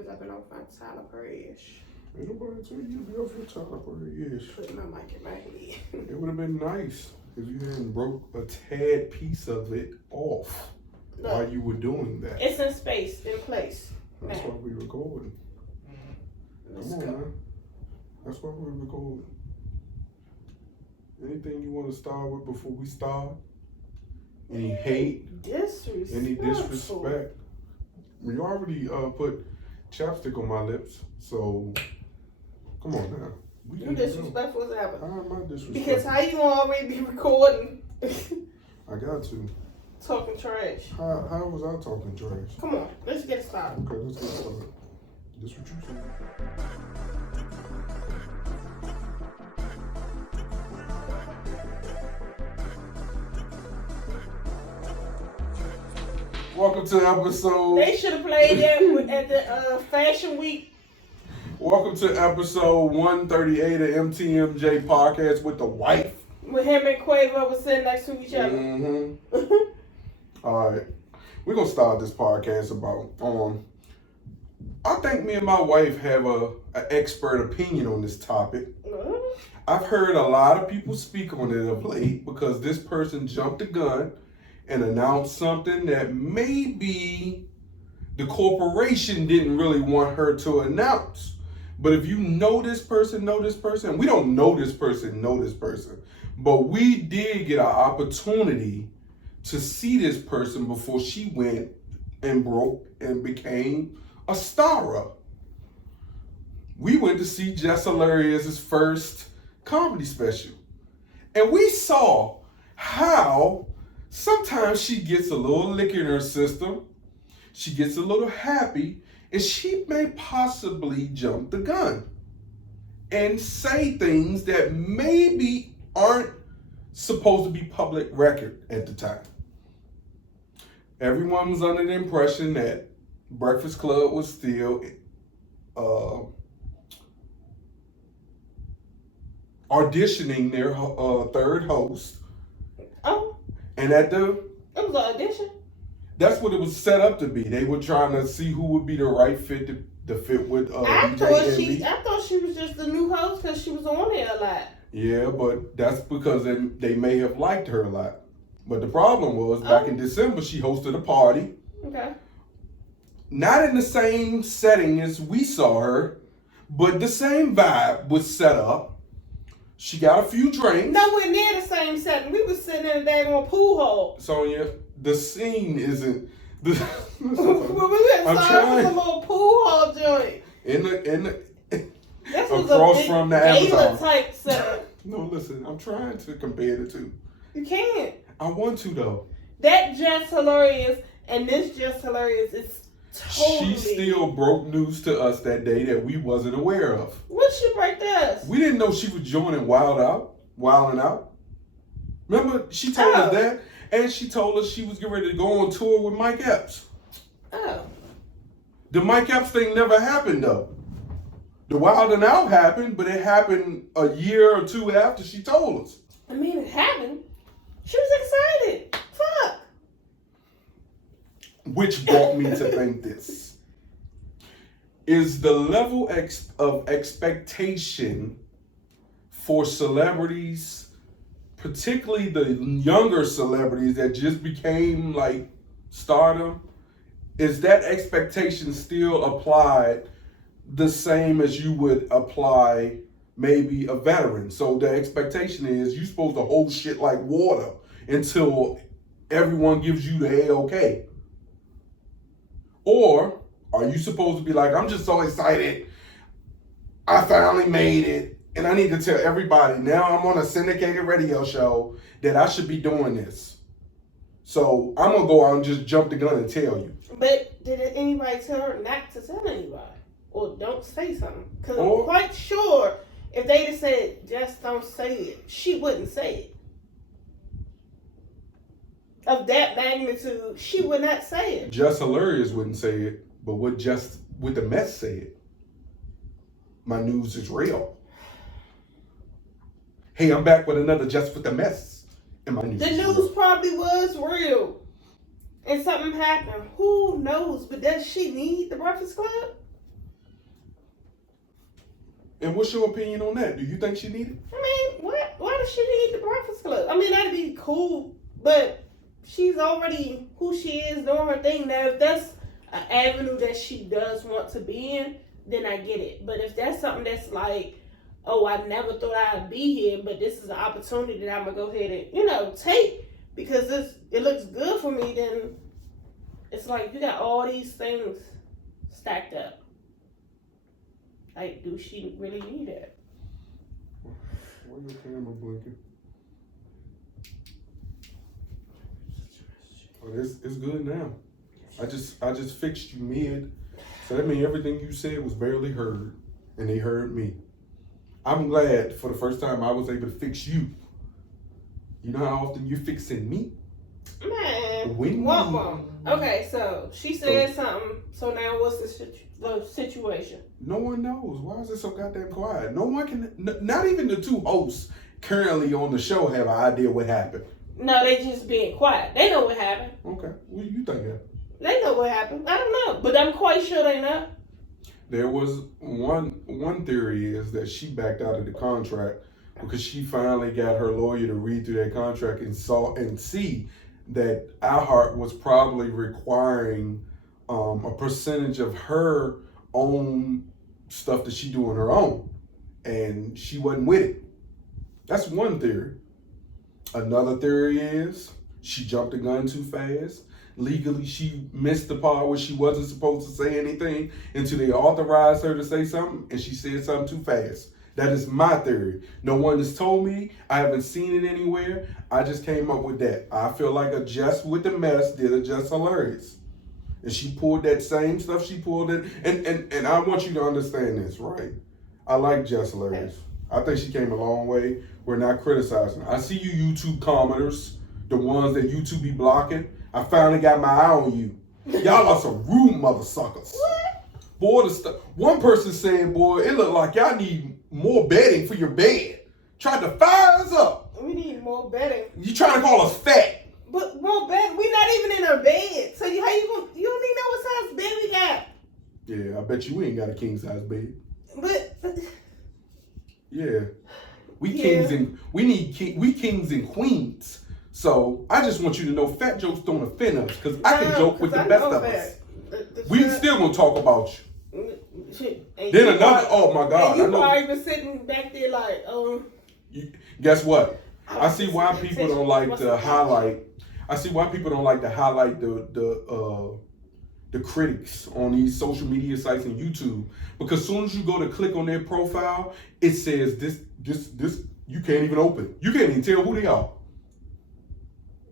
because I've been off my Tyler Perry-ish. Ain't nobody tell you to be off your Tyler Perry-ish. Putting my mic in my head. It would have been nice if you hadn't broke a tad piece of it off while you were doing that. It's in space, in place. That's why we recording. Come on, man. That's why we're recording. Anything you want to start with before we start? Any hate? Disrespect. Any disrespect? You already put chapstick on my lips, so come on now. You disrespectful as ever. How am I disrespectful? Because how you gonna already be recording? I got to. Talking trash. How was I talking trash? Come on, let's get started. Okay, let's get started. This what you said. Welcome to episode. They should have played that at the Fashion Week. Welcome to episode 138 of MTMJ Podcast with the wife. With him and Quavo was sitting next to each other. Mm-hmm. All right, we're gonna start this podcast about I think me and my wife have an expert opinion on this topic. I've heard a lot of people speak on it of late because this person jumped the gun and announced something that maybe the corporation didn't really want her to announce. But if you know this person, we don't know this person, but we did get an opportunity to see this person before she went and broke and became a star. We went to see Jess Hilarious' first comedy special. And we saw how sometimes she gets a little lick in her system, she gets a little happy, and she may possibly jump the gun and say things that maybe aren't supposed to be public record at the time. Everyone was under the impression that Breakfast Club was still auditioning their third host. Oh. And it was an audition. That's what it was set up to be. They were trying to see who would be the right fit to fit with I thought she was just the new host because she was on there a lot. Yeah, but that's because they may have liked her a lot. But the problem was back in December she hosted a party. Okay. Not in the same setting as we saw her, but the same vibe was set up. She got a few drinks. Nowhere near the same setting. We was sitting in a daggone pool hall. Sonia, the scene isn't. We were starting a little pool hall joint. This was across from the Amazon type setup. No, listen, I'm trying to compare the two. You can't. I want to though. That Jess Hilarious and this Jess Hilarious is totally. She still broke news to us that day that we wasn't aware of. What she break to us? We didn't know she was joining Wildin' Out. Remember, she told us that, and she told us she was getting ready to go on tour with Mike Epps. Oh. The Mike Epps thing never happened though. The Wildin' Out happened, but it happened a year or two after she told us. I mean, it happened. She was excited. Fuck. Which brought me to think this. Is the level of expectation for celebrities, particularly the younger celebrities that just became like stardom, is that expectation still applied the same as you would apply maybe a veteran? So the expectation is you're supposed to hold shit like water until everyone gives you the A-OK. Or are you supposed to be like, I'm just so excited, I finally made it, and I need to tell everybody now I'm on a syndicated radio show that I should be doing this. So I'm going to go out and just jump the gun and tell you. But did anybody tell her not to tell anybody? Or don't say something? Because I'm quite sure if they'd have said, just don't say it, she wouldn't say it. Of that magnitude, she would not say it. Jess Hilarious wouldn't say it, but would the mess say it? My news is real. Hey, I'm back with another Just with the Mess. And my news the is news real. probably was real. And something happened. Who knows? But does she need the Breakfast Club? And what's your opinion on that? Do you think she needed it? I mean, what? Why does she need the Breakfast Club? I mean, that'd be cool, but she's already who she is, doing her thing. Now, if that's an avenue that she does want to be in, then I get it. But if that's something that's like, oh, I never thought I'd be here, but this is an opportunity that I'm gonna go ahead and, take because it looks good for me, then it's like you got all these things stacked up. Like, do she really need it? Why your camera blinking? Oh, it's good now. I just fixed you mid. So that means everything you said was barely heard. And they heard me. I'm glad for the first time I was able to fix you. You know how often you're fixing me? Man, When what? Okay, so she said something. So now what's the situation? No one knows. Why is it so goddamn quiet? No one can, not even the two hosts currently on the show have an idea what happened. No, they just being quiet. They know what happened. Okay, what do you think happened? They know what happened. I don't know, but I'm quite sure they know. There was one theory is that she backed out of the contract because she finally got her lawyer to read through that contract and see that iHeart was probably requiring a percentage of her own stuff that she do on her own, and she wasn't with it. That's one theory. Another theory is she jumped the gun too fast. Legally, she missed the part where she wasn't supposed to say anything until they authorized her to say something, and she said something too fast. That is my theory. No one has told me. I haven't seen it anywhere. I just came up with that. I feel like a Jess with the mess did a Jess Hilarious. And she pulled that same stuff she pulled in. And I want you to understand this, right? I like Jess Hilarious. I think she came a long way. We're not criticizing her. I see you YouTube commenters, the ones that YouTube be blocking. I finally got my eye on you. Y'all are some rude mother suckers. What? Boy, one person saying, boy, it looked like y'all need more bedding for your bed. Tried to fire us up. We need more bedding. You trying to call us fat. But more bed, we're not even in our bed. So you don't even know what size bed we got. Yeah, I bet you ain't got a king size bed. But yeah. We kings and queens. So I just want you to know fat jokes don't offend us because I can joke with the best of us. We still gonna talk about you. Then another, oh my God. And you probably been sitting back there like, guess what? I see why people don't like to highlight. I see why people don't like to highlight the critics on these social media sites and YouTube, because as soon as you go to click on their profile, it says this you can't even open it. You can't even tell who they are.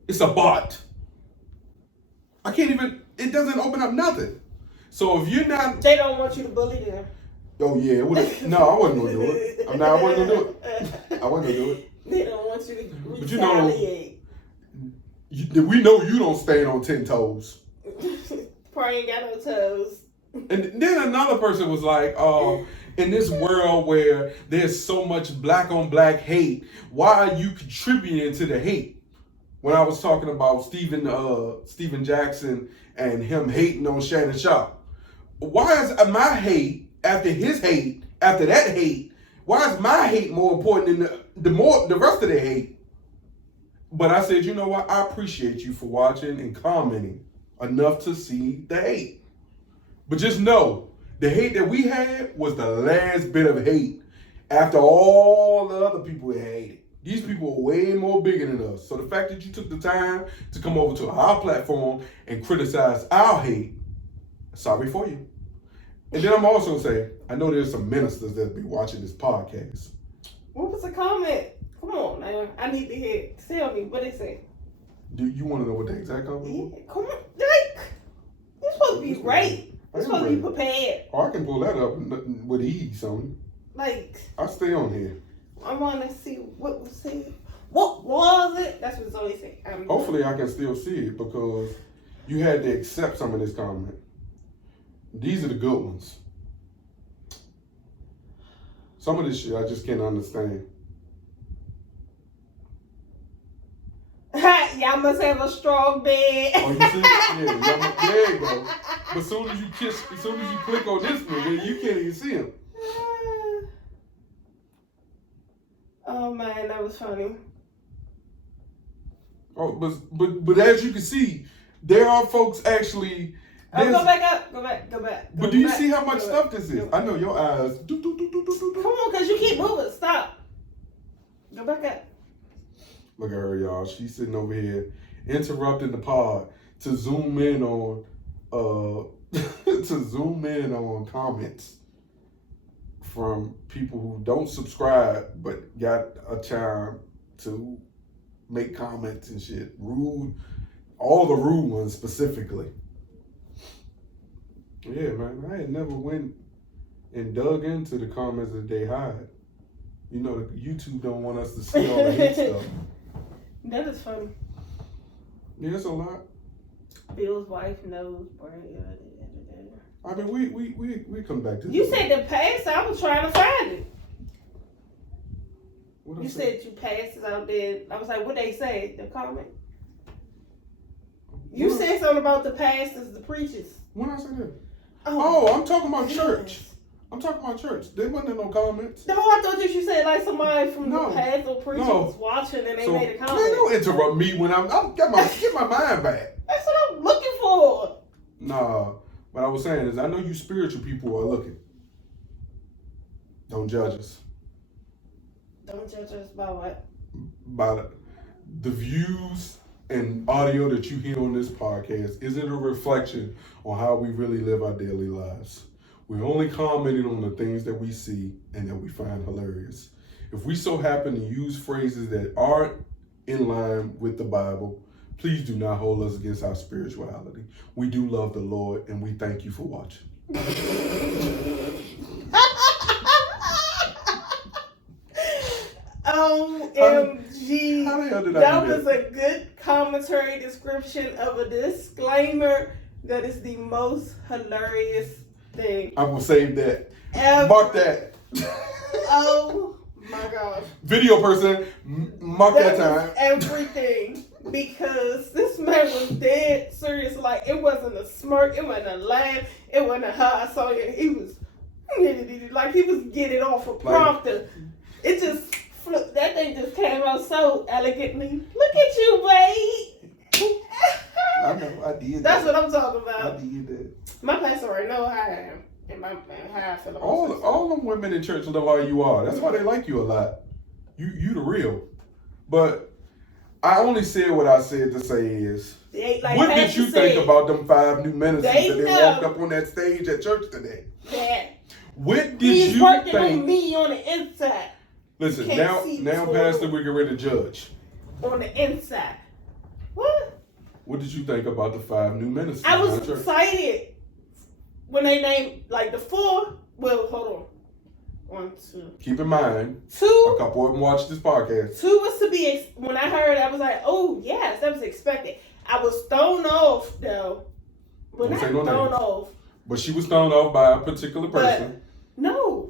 It's a bot. It doesn't open up nothing. So if you're not, they don't want you to bully them. Oh yeah, no, I wasn't gonna do it. I wasn't gonna do it. I wasn't gonna do it. They don't want you to retaliate. But we know you don't stand on 10 toes. Probably ain't got no toes. And then another person was like, in this world where there's so much black on black hate, why are you contributing to the hate? When I was talking about Steven Jackson and him hating on Shannon Sharp. Why is my hate after his hate, after that hate, why is my hate more important than the rest of the hate? But I said, you know what? I appreciate you for watching and commenting enough to see the hate. But just know, the hate that we had was the last bit of hate after all the other people we hated. These people are way more bigger than us. So the fact that you took the time to come over to our platform and criticize our hate, sorry for you. And then I'm also going to say, I know there's some ministers that be watching this podcast. What was the comment? Come on, man. I need to hear. Tell me what they say. Do you want to know what the exact comment was? Yeah, come on. Like, you're supposed to be right. You're supposed to be prepared. Oh, I can pull that up with ease, Sony. Like, I'll stay on here. I want to see what was said. What was it? That's what Zoe said. Hopefully I can still see it because you had to accept some of this comment. These are the good ones. Some of this shit I just can't understand. Y'all must have a strong bed. Oh, you see? Yeah, there you go. But as soon as you click on this nigga, you can't even see him. Oh man, that was funny. Oh, but as you can see, there are folks actually. Oh, go back up. Go back. But do you see how much stuff this is? I know your eyes. Come on, because you keep moving. Stop. Go back up. Look at her, y'all. She's sitting over here interrupting the pod to zoom in on comments from people who don't subscribe but got a time to make comments and shit. Rude, all the rude ones specifically. Yeah, man, I had never went and dug into the comments that they hide. You know, YouTube don't want us to see all the hate stuff. That is funny. Yeah, it's a lot. Bill's wife knows. I mean, we come back to this. You said the past. I was trying to find it. You said you passed it out there. I was like, what they say? The comment. You said something about the pastors, the preachers. When I said that? Oh, I'm talking about church. I'm talking about church. There wasn't no comments. No, I thought that you said like somebody from the past or preacher was watching and they made a comment. Man, don't interrupt me when I'm get my mind back. That's what I'm looking for. Nah, what I was saying is I know you spiritual people are looking. Don't judge us. Don't judge us by what? By the views and audio that you hear on this podcast isn't a reflection on how we really live our daily lives. We're only commenting on the things that we see and that we find hilarious. If we so happen to use phrases that aren't in line with the Bible, please do not hold us against our spirituality. We do love the Lord and we thank you for watching. OMG. How the hell did I that do was a good commentary description of a disclaimer that is the most hilarious thing. I'm going to save that. Ever. Mark that. Oh my gosh. Video person, mark that time. Everything. Because this man was dead serious. Like, it wasn't a smirk. It wasn't a laugh. It wasn't a how I saw you. He was like he was getting off a prompter. It just flipped. That thing just came out so elegantly. Look at you, babe. I know, I did. That's what I'm talking about. I did that. My pastor already know how I am and how I feel about all them women in church know how you are. That's why they like you a lot. You the real. But I only said what I said to say is, what did you think about them 5 new ministers that they walked up on that stage at church today? What did He's you working think? on me on the inside. Listen, now Pastor, we get ready to judge. On the inside. What? What did you think about the 5 new ministers? I was excited when they named like the 4. Well, hold on. 1, 2. Keep in mind, 2. a couple of them watch this podcast. 2 was to be. When I heard, I was like, "Oh yes, that was expected." I was thrown off though. Well, not thrown off. But she was thrown off by a particular person. But no.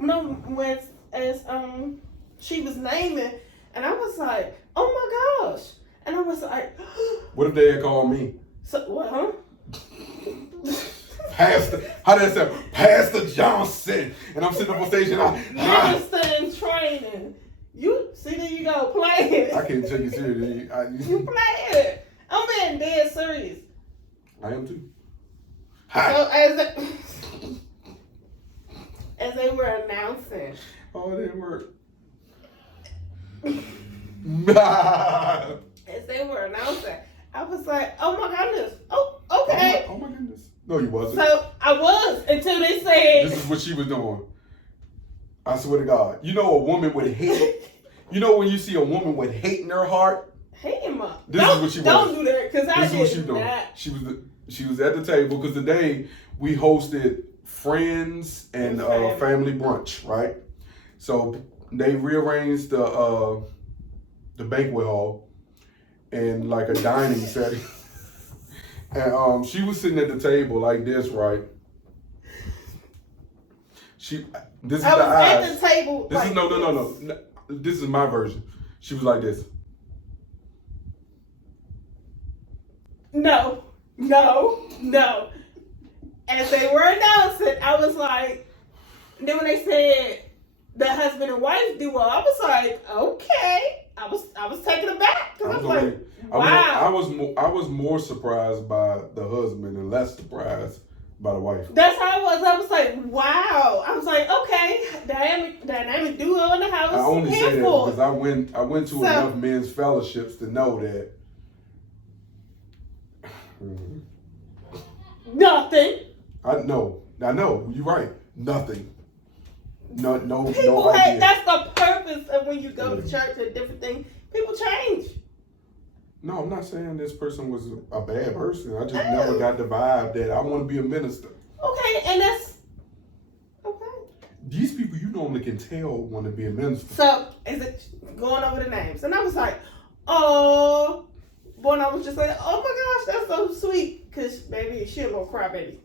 When she was naming, and I was like, "Oh my gosh!" And I was like, "What if they had called me?" So what? Huh? Pastor, how did that sound? Pastor Johnson, and I'm sitting up on stage and Minister in training. You see, there you go, play it. I can't take you serious. You play it. I'm being dead serious. I am too. Hi. So as they were announcing. Oh, it didn't work. As they were announcing, I was like, "Oh my goodness! Oh, okay." Oh my goodness! No, you wasn't. So I was until they said. This is what she was doing. I swear to God. You know a woman with hate. You know when you see a woman with hate in her heart. Hate him up. This is what she was. Don't do that because I did not. She was at the table because today we hosted friends and family brunch, right? So they rearranged the banquet hall and like a dining setting. And she was sitting at the table like this, right? This is I the was eyes. at the table. This is no. This is my version. She was like this. No. As they were announcing, I was like, and then when they said the husband and wife duo, I was like, okay. I was taken aback because I was like, wow. I was more surprised by the husband and less surprised by the wife. That's how I was. I was like, wow. I was like, okay, dynamic duo in the house. I only say that because I went to enough men's fellowships to know that. Nothing. I know. You're right. Nothing. No People idea. That's the purpose of when you go to church and different things. People change. No, I'm not saying this person was a bad person. I just never got the vibe that I want to be a minister. Okay, and that's okay. These people you normally can tell want to be a minister. So, is it going over the names? And I was like, oh, boy, and I was just like, oh my gosh, that's so sweet. Because, baby, she a little crybaby.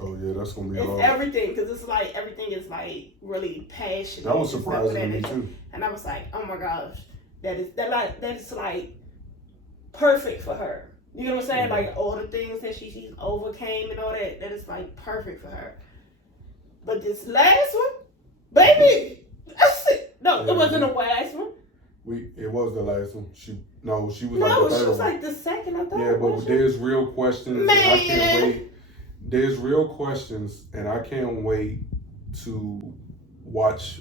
Oh, yeah, that's going to be it's hard. Everything, because it's like, everything is like really passionate. That was surprising to me, too. And I was like, oh my gosh, that is like perfect for her. You know what I'm saying? Mm-hmm. Like, all the things that she overcame and all that is like perfect for her. But this last one, baby, that's it. No, it wasn't the last one. It was the last one. She was like the third she was one. like the second or third. Yeah, but there's real questions. Man. And I can't wait. There's real questions, and I can't wait to watch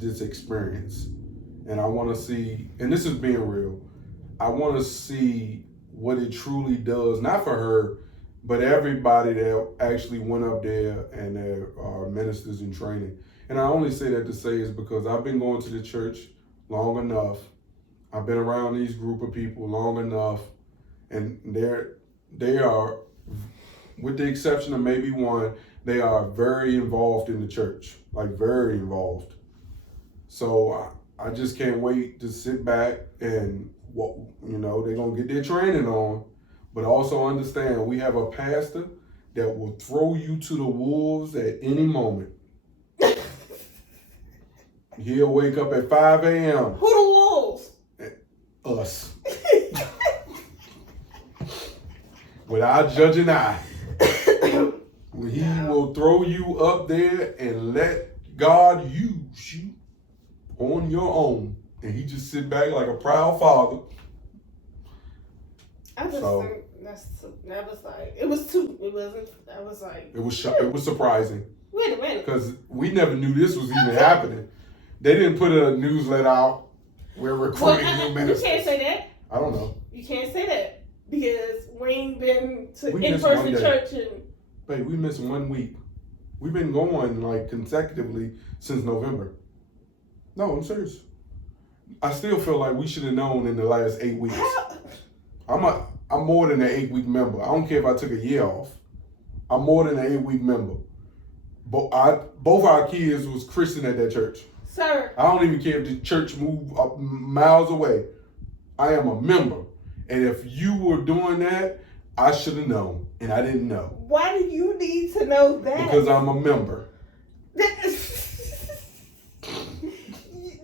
this experience. And I want to see, and this is being real, I want to see what it truly does, not for her, but everybody that actually went up there and are ministers in training. And I only say that to say is because I've been going to the church long enough. I've been around these group of people long enough, and they are, with the exception of maybe one, they are very involved in the church, like very involved. So I just can't wait to sit back and they're gonna get their training on, but also understand we have a pastor that will throw you to the wolves at any moment. He'll wake up at 5 a.m. Who the wolves? Us. Without judging eye. He will throw you up there and let God use you on your own. And he just sit back like a proud father. I just think that was like, it was too, it wasn't, I was like. It was surprising. Wait a minute. Because we never knew this was even happening. They didn't put a newsletter out. We're recruiting new ministers. You can't say that. I don't know. You can't say that. Because we ain't been to in-person church and. Babe, we missed 1 week. We've been going like consecutively since November. No, I'm serious. I still feel like we should have known in the last 8 weeks. I'm more than an 8-week member. I don't care if I took a year off. I'm more than an 8-week member. Both our kids was Christian at that church. Sir. I don't even care if the church moved up miles away. I am a member. And if you were doing that, I should have known. And I didn't know. Why do you need to know that? Because I'm a member.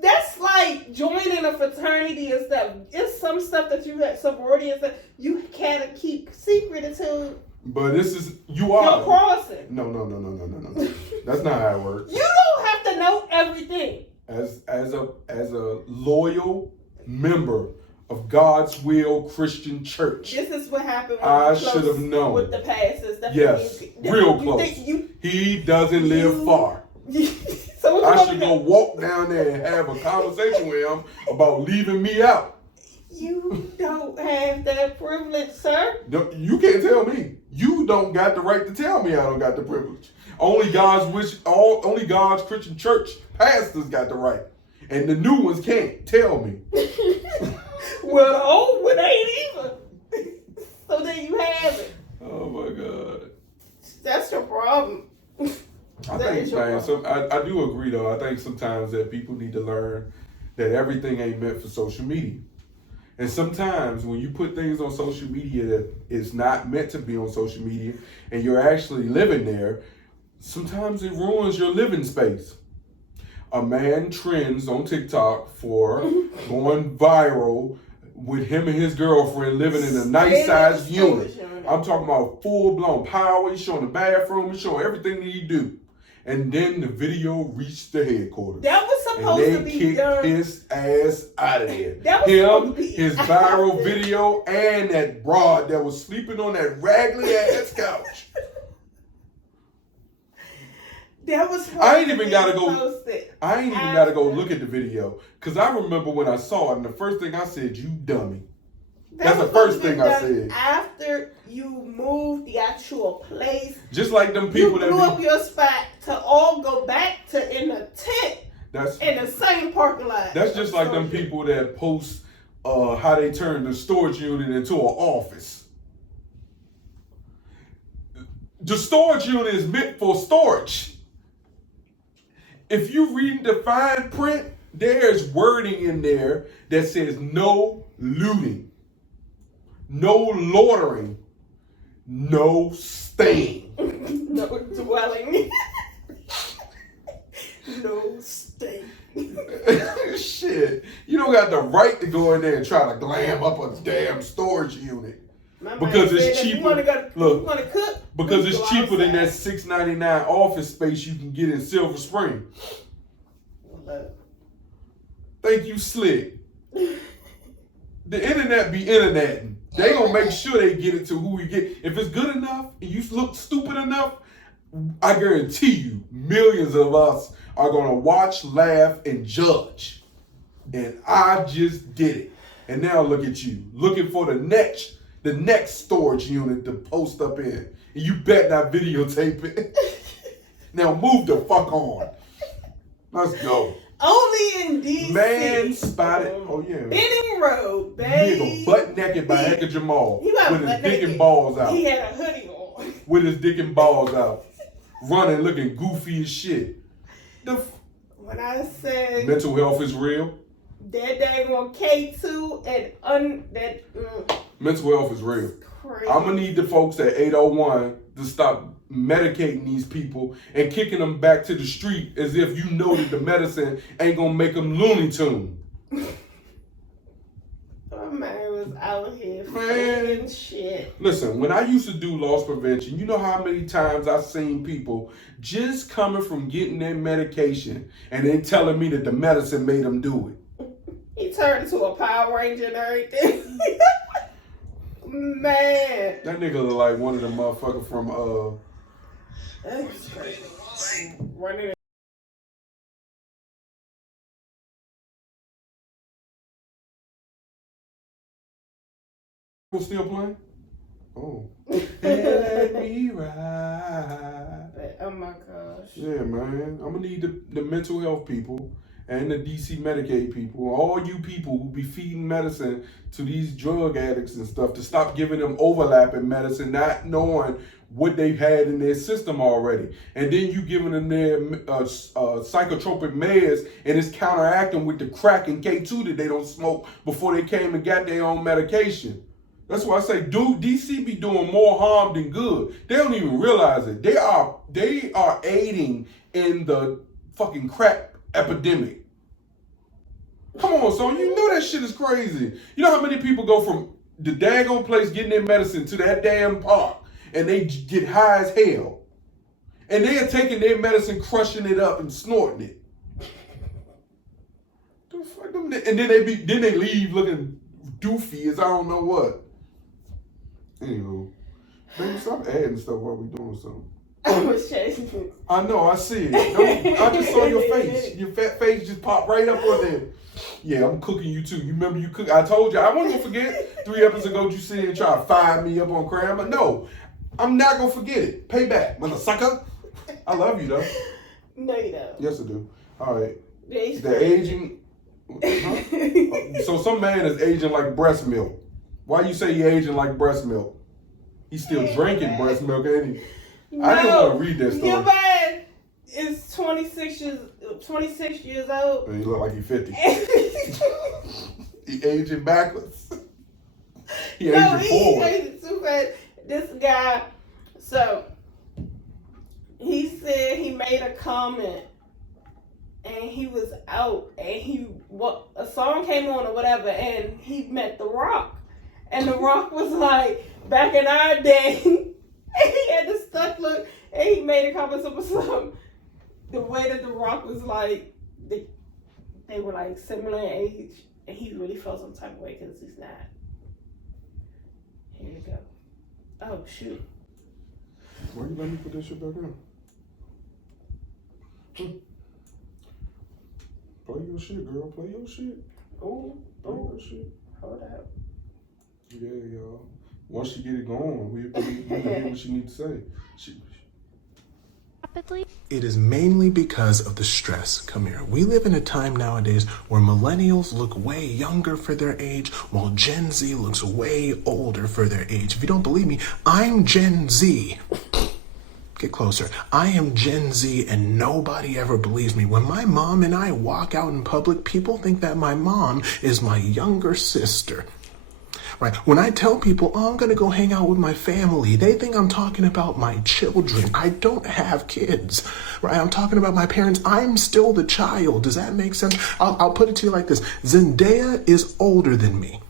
That's like joining a fraternity and stuff. It's some stuff that you got, sorority and stuff, you can't keep secret until. But this is, you are. You're crossing. No. That's not how it works. You don't have to know everything. As a loyal member of God's Will Christian Church. This is what happened when I should have known. With the pastors. Yes, real close. He doesn't live far. So I should go walk down there and have a conversation with him about leaving me out. You don't have that privilege, sir. No, you can't tell me. You don't got the right to tell me I don't got the privilege. Only God's Christian church pastors got the right. And the new ones can't tell me. Well, the old one ain't either. So there you have it. Oh my God. That's your problem. I do agree though. I think sometimes that people need to learn that everything ain't meant for social media. And sometimes when you put things on social media that is not meant to be on social media and you're actually living there, sometimes it ruins your living space. A man trends on TikTok for going viral with him and his girlfriend living in a nice sized unit. I'm talking about full blown power. He's showing the bathroom. He's showing everything that he do. And then the video reached the headquarters. That was supposed to be done. They kicked his ass out of there. That was supposed to be his viral video, and that broad that was sleeping on that raggedy ass couch. That was. I ain't even gotta go look at the video, cause I remember when I saw it, and the first thing I said, "You dummy." That's the first thing I said. After you moved the actual place, just like them people you blew up your spot to all go back to in the tent. In the same parking lot. That's just like them people that post how they turned the storage unit into an office. The storage unit is meant for storage. If you read the fine print, there's wording in there that says no looting, no loitering, no staying. No dwelling. No staying. Shit. You don't got the right to go in there and try to glam up a damn storage unit. Because it's cheaper. Because it's cheaper than that $6.99 office space you can get in Silver Spring. Thank you, Slick. The internet be interneting. They gonna make sure they get it to who we get. If it's good enough and you look stupid enough, I guarantee you, millions of us are gonna watch, laugh, and judge. And I just did it. And now look at you, looking for the next storage unit to post up in. And you bet not videotape it. Now move the fuck on. Let's go. Only in DC. Man spotted. Oh yeah. Benning Road, baby. Nigga butt naked by Hector Jamal with his dick and balls out. He had a hoodie on. With his dick and balls out. Running looking goofy as shit. When I said mental health is real. That daggone K2 and mental health is real. Crazy. I'm gonna need the folks at 801 to stop medicating these people and kicking them back to the street as if you know that the medicine ain't gonna make them Looney Tune. Oh man was out here fucking shit. Listen, when I used to do loss prevention, you know how many times I've seen people just coming from getting their medication and then telling me that the medicine made them do it. He turned into a Power Ranger and everything. Man. That nigga look like one of the motherfuckers from That's crazy. Running. Still playing? Oh. Let me ride. Oh my gosh. Yeah, man. I'm gonna need the mental health people and the DC Medicaid people, all you people who be feeding medicine to these drug addicts and stuff, to stop giving them overlapping medicine, not knowing what they've had in their system already. And then you giving them their psychotropic meds, and it's counteracting with the crack and K2 that they don't smoke before they came and got their own medication. That's why I say, dude, DC be doing more harm than good. They don't even realize it. They are aiding in the fucking crack epidemic. Come on, son. You know that shit is crazy. You know how many people go from the daggone place getting their medicine to that damn park and they get high as hell. And they are taking their medicine, crushing it up and snorting it. The fuck them, and then they leave looking doofy as I don't know what. Anywho, baby, stop adding stuff while we doing something. I was chasing. I know, I see it. I just saw your face. Your fat face just popped right up on there. Yeah, I'm cooking you too. You remember you cook? I told you I wasn't gonna forget. 3 episodes ago, you said try to fire me up on crime. But no, I'm not gonna forget it. Payback, mother sucker. I love you though. No, you don't. Yes, I do. All right. The aging. Huh? So some man is aging like breast milk. Why you say he aging like breast milk? He's still drinking breast milk, ain't he? No, I didn't want to read that story. Your man is 26 years old. And he look like he's 50. He aging backwards. He aging forward. He aging too fast. This guy, so he said he made a comment and he was out and a song came on or whatever and he met The Rock. And The Rock was like, back in our day, and he had the stuck look, and he made a comment about something. the way that The Rock was like, they were like similar in age, and he really felt some type of way because he's not. Here you go. Oh shoot. Why you let me put that shit back in? Play your shit, girl. Play your shit. Oh, Play your shit. Hold up. Yeah, y'all. Once she get it going, we hear what she need to say. Rapidly. It is mainly because of the stress. Come here. We live in a time nowadays where millennials look way younger for their age, while Gen Z looks way older for their age. If you don't believe me, I'm Gen Z. Get closer. I am Gen Z and nobody ever believes me. When my mom and I walk out in public, people think that my mom is my younger sister. Right? When I tell people, oh, I'm going to go hang out with my family, they think I'm talking about my children. I don't have kids. Right? I'm talking about my parents. I'm still the child. Does that make sense? I'll put it to you like this. Zendaya is older than me.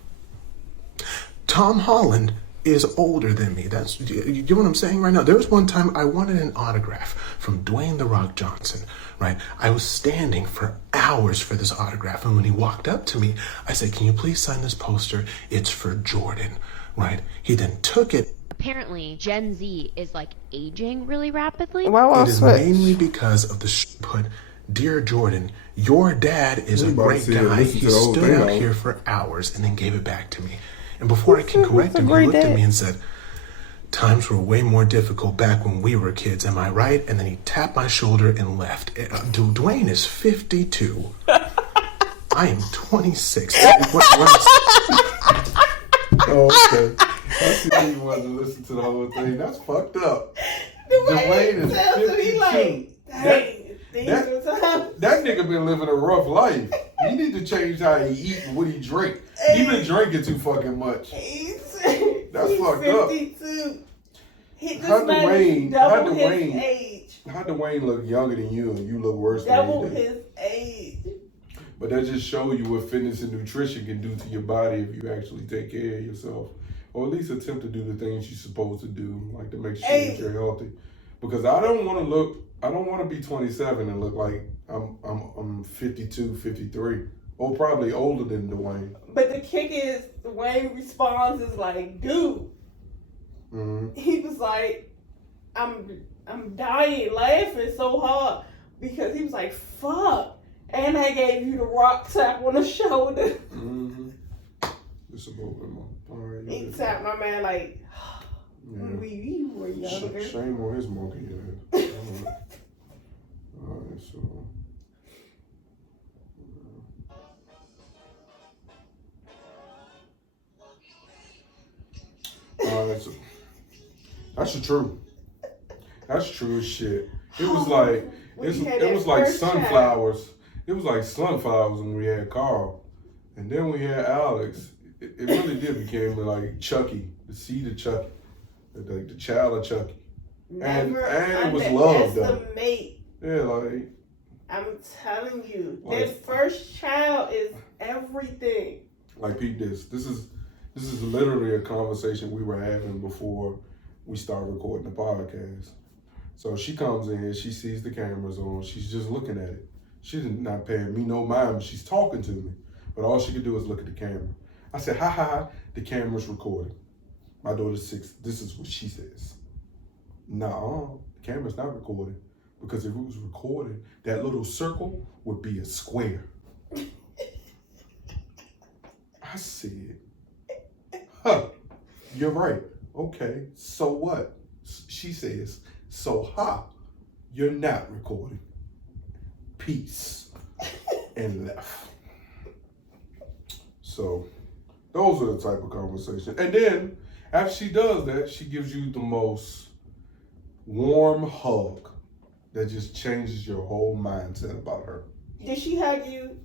Tom Holland is older than me. That's, you know what I'm saying right now? There was one time I wanted an autograph from Dwayne "The Rock" Johnson, right? I was standing for hours for this autograph, and when he walked up to me, I said, can you please sign this poster? It's for Jordan, right? He then took it. Apparently, Gen Z is like aging really rapidly. Wow, It is mainly because of the put, dear Jordan, your dad is a great guy. He stood out here for hours and then gave it back to me. And before I can correct him, he looked at me and said, times were way more difficult back when we were kids, am I right? And then he tapped my shoulder and left. Dwayne is 52. I am 26. Oh, okay. I see you wanted to listen to the whole thing. That's fucked up. Dwayne is 52. That nigga been living a rough life. He need to change how he eat and what he drink. He been drinking too fucking much. That's fucked 52. up. How Dwayne look younger than you and you look worse than double he did? his age. But that just shows you what fitness and nutrition can do to your body if you actually take care of yourself. Or at least attempt to do the things you're supposed to do, like to make sure that you're healthy. Because I don't want to be 27 and look like I'm 52, 53. Or probably older than Dwayne. But the kick is, Dwayne responds is like, dude. Mm-hmm. He was like, I'm dying, laughing so hard. Because he was like, fuck. And I gave you the rock tap on the shoulder. Mm-hmm. It's a little bit more. All right. He tapped my man like, when we were younger. Shame on his monkey head. All right, so. So that's the truth. That's true as shit. It was like it was like sunflowers. It was like sunflowers when we had Carl, and then we had Alex. It really did became like Chucky, the seed of Chucky, like the child of Chucky. And it was love though. Yeah, like I'm telling you, that first child is everything. Like Pete, this is literally a conversation we were having before we start recording the podcast. So she comes in, she sees the cameras on, she's just looking at it. She's not paying me no mind, she's talking to me. But all she can do is look at the camera. I said, ha, the camera's recording. My daughter's 6, this is what she says. No, the camera's not recording. Because if it was recorded, that little circle would be a square. I said, you're right. Okay, so what? She says, so you're not recording. Peace. And left. So, those are the type of conversation. And then, after she does that, she gives you the most warm hug that just changes your whole mindset about her. Did she hug you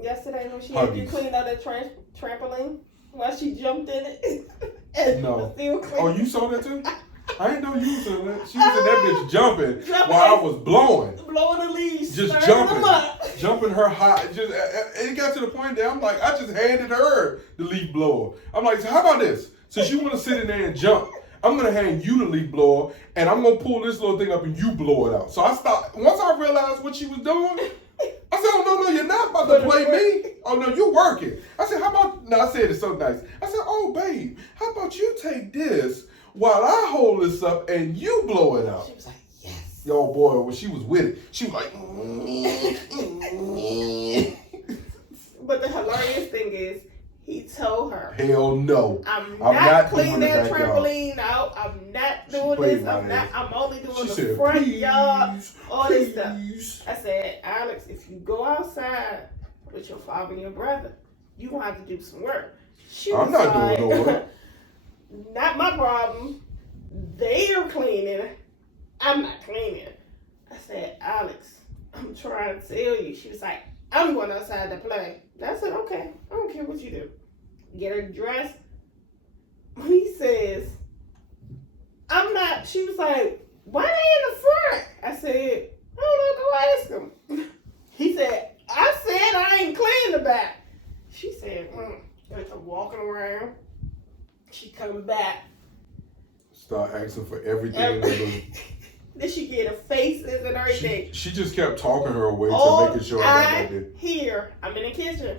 yesterday when she had you clean out that trampoline? While she jumped in it? And no. Still clean. Oh, you saw that too? I didn't know you saw that. She was in that bitch jumping while I was blowing. Blowing the leaves. Just jumping her high. Just, it got to the point that I'm like, I just handed her the leaf blower. I'm like, so how about this? Since you want to sit in there and jump, I'm going to hand you the leaf blower and I'm going to pull this little thing up and you blow it out. So once I realized what she was doing. I said, oh, no, you're not about to play me. Oh, no, you're working. I said, how about, no, I said it so nice. I said, oh, babe, how about you take this while I hold this up and you blow it out? She was like, yes. Yo, boy, when she was with it, she was like, But the hilarious thing is, he told her, hell no. I'm not cleaning that trampoline yard. out. I'm not doing this. I'm only doing the front please, yard. All this stuff. please. I said, Alex, if you go outside with your father and your brother, you gonna have to do some work. She was I'm not like, doing no work. Not my problem. They are cleaning. I'm not cleaning. I said, Alex, I'm trying to tell you. She was like, I'm going outside to play. I said, okay, I don't care what you do. Get her dressed. He says, I'm not. She was like, why they in the front? I said, I don't know, go ask him. He said, I said I ain't cleaning the back. She said, After walking around, she come back. Start asking for everything. Then she get her faces and everything. She just kept talking her away to making sure I got that there. Hear, I'm in the kitchen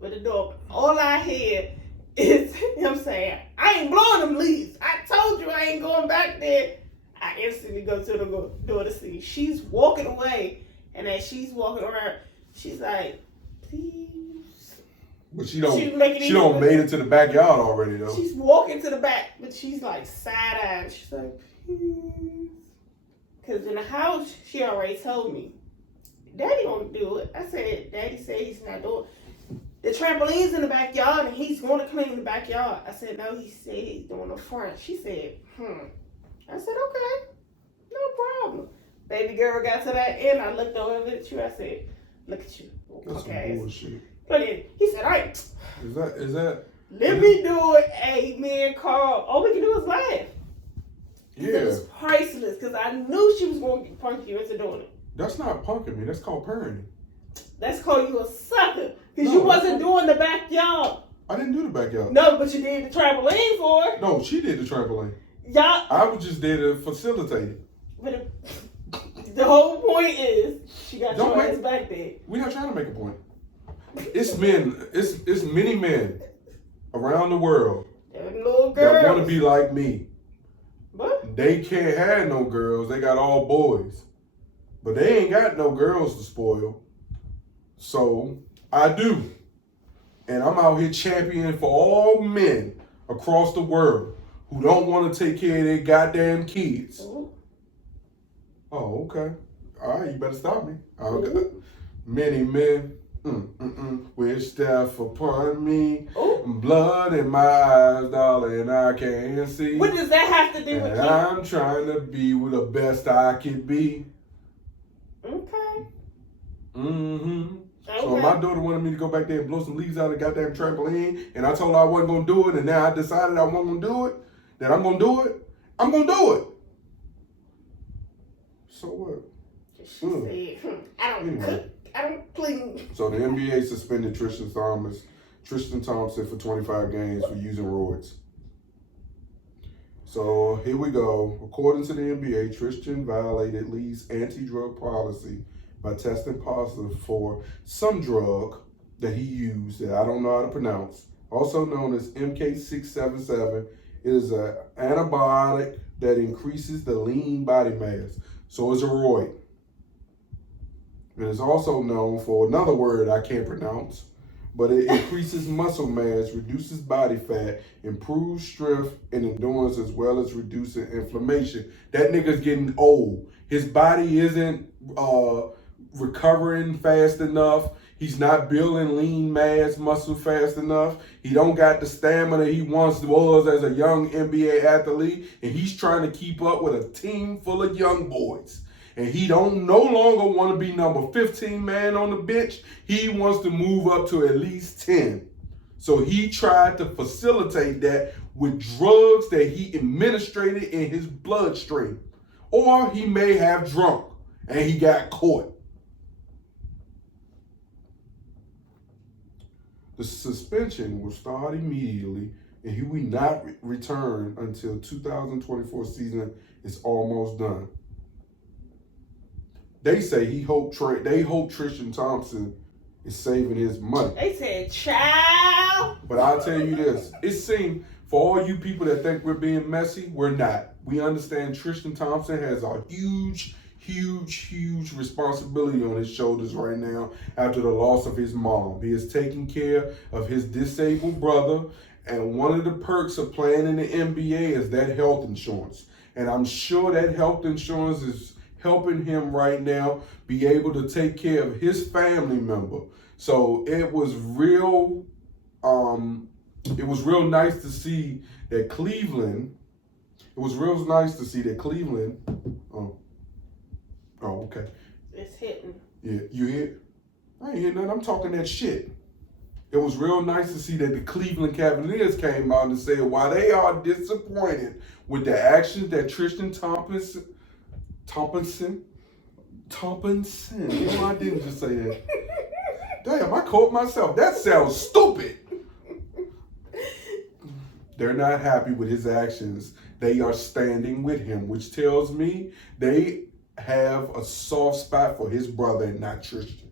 with the door. All I hear is him saying, I ain't blowing them leaves. I told you I ain't going back there. I instantly go to the door to see. She's walking away. And as she's walking around, she's like, please. But she don't made it to the backyard already though. She's walking to the back, but she's like side-eyed. She's like, please. Because in the house, she already told me, Daddy don't do it. I said, Daddy said he's not doing it. The trampoline's in the backyard and he's going to clean the backyard. I said, no, he said he's doing the front. She said, I said, okay, no problem. Baby girl got to that end. I looked over at you. I said, look at you. That's some bullshit. But he said, all right. Is that? Let me do it. Hey, man, Carl. All we can do is laugh. Yeah. It was priceless because I knew she was going to punk you into doing it. That's not punking me. That's called parenting. That's called you a sucker because you wasn't doing the backyard. I didn't do the backyard. No, but you did the trampoline for her. No, she did the trampoline. Y'all. I was just there to facilitate it. But the whole point is she got your ass back there. We're not trying to make a point. It's men. It's many men around the world Little girls that want to be like me. What? They can't have no girls. They got all boys. But they ain't got no girls to spoil. So I do. And I'm out here championing for all men across the world who don't want to take care of their goddamn kids. Ooh. Oh, okay. All right, you better stop me. Many men wish death upon me. Ooh. Blood in my eyes, darling, I can't see. What does that have to do with and you? I'm trying to be with the best I can be. Okay. So my daughter wanted me to go back there and blow some leaves out of the goddamn trampoline, and I told her I wasn't going to do it, and now I decided I wasn't going to do it, that I'm going to do it. I'm going to do it. So what? She said, I don't clean. So the NBA suspended Tristan Thompson for 25 games for using roids. So here we go. According to the NBA, Tristan violated league's anti-drug policy by testing positive for some drug that he used that I don't know how to pronounce, also known as MK677. It is an antibiotic that increases the lean body mass. So it's a roid. It is also known for another word I can't pronounce, but it increases muscle mass, reduces body fat, improves strength and endurance, as well as reducing inflammation. That nigga's getting old. His body isn't recovering fast enough. He's not building lean mass muscle fast enough. He don't got the stamina he once was as a young NBA athlete, and he's trying to keep up with a team full of young boys. And he don't no longer want to be number 15 man on the bench. He wants to move up to at least 10. So he tried to facilitate that with drugs that he administrated in his bloodstream. Or he may have drunk and he got caught. The suspension will start immediately and he will not return until 2024 season is almost done. They say they hope Tristan Thompson is saving his money. They said, child. But I'll tell you this. It seems, for all you people that think we're being messy, we're not. We understand Tristan Thompson has a huge responsibility on his shoulders right now after the loss of his mom. He is taking care of his disabled brother, and one of the perks of playing in the NBA is that health insurance. And I'm sure that health insurance is helping him right now be able to take care of his family member. So it was real nice to see that Cleveland. Oh, okay. It's hitting. Yeah, you hear? I ain't hear nothing. I'm talking that shit. It was real nice to see that the Cleveland Cavaliers came out and said why they are disappointed with the actions that Tristan Thompson. No, I didn't just say that. Damn, I caught myself. That sounds stupid. They're not happy with his actions. They are standing with him, which tells me they have a soft spot for his brother and not Tristan.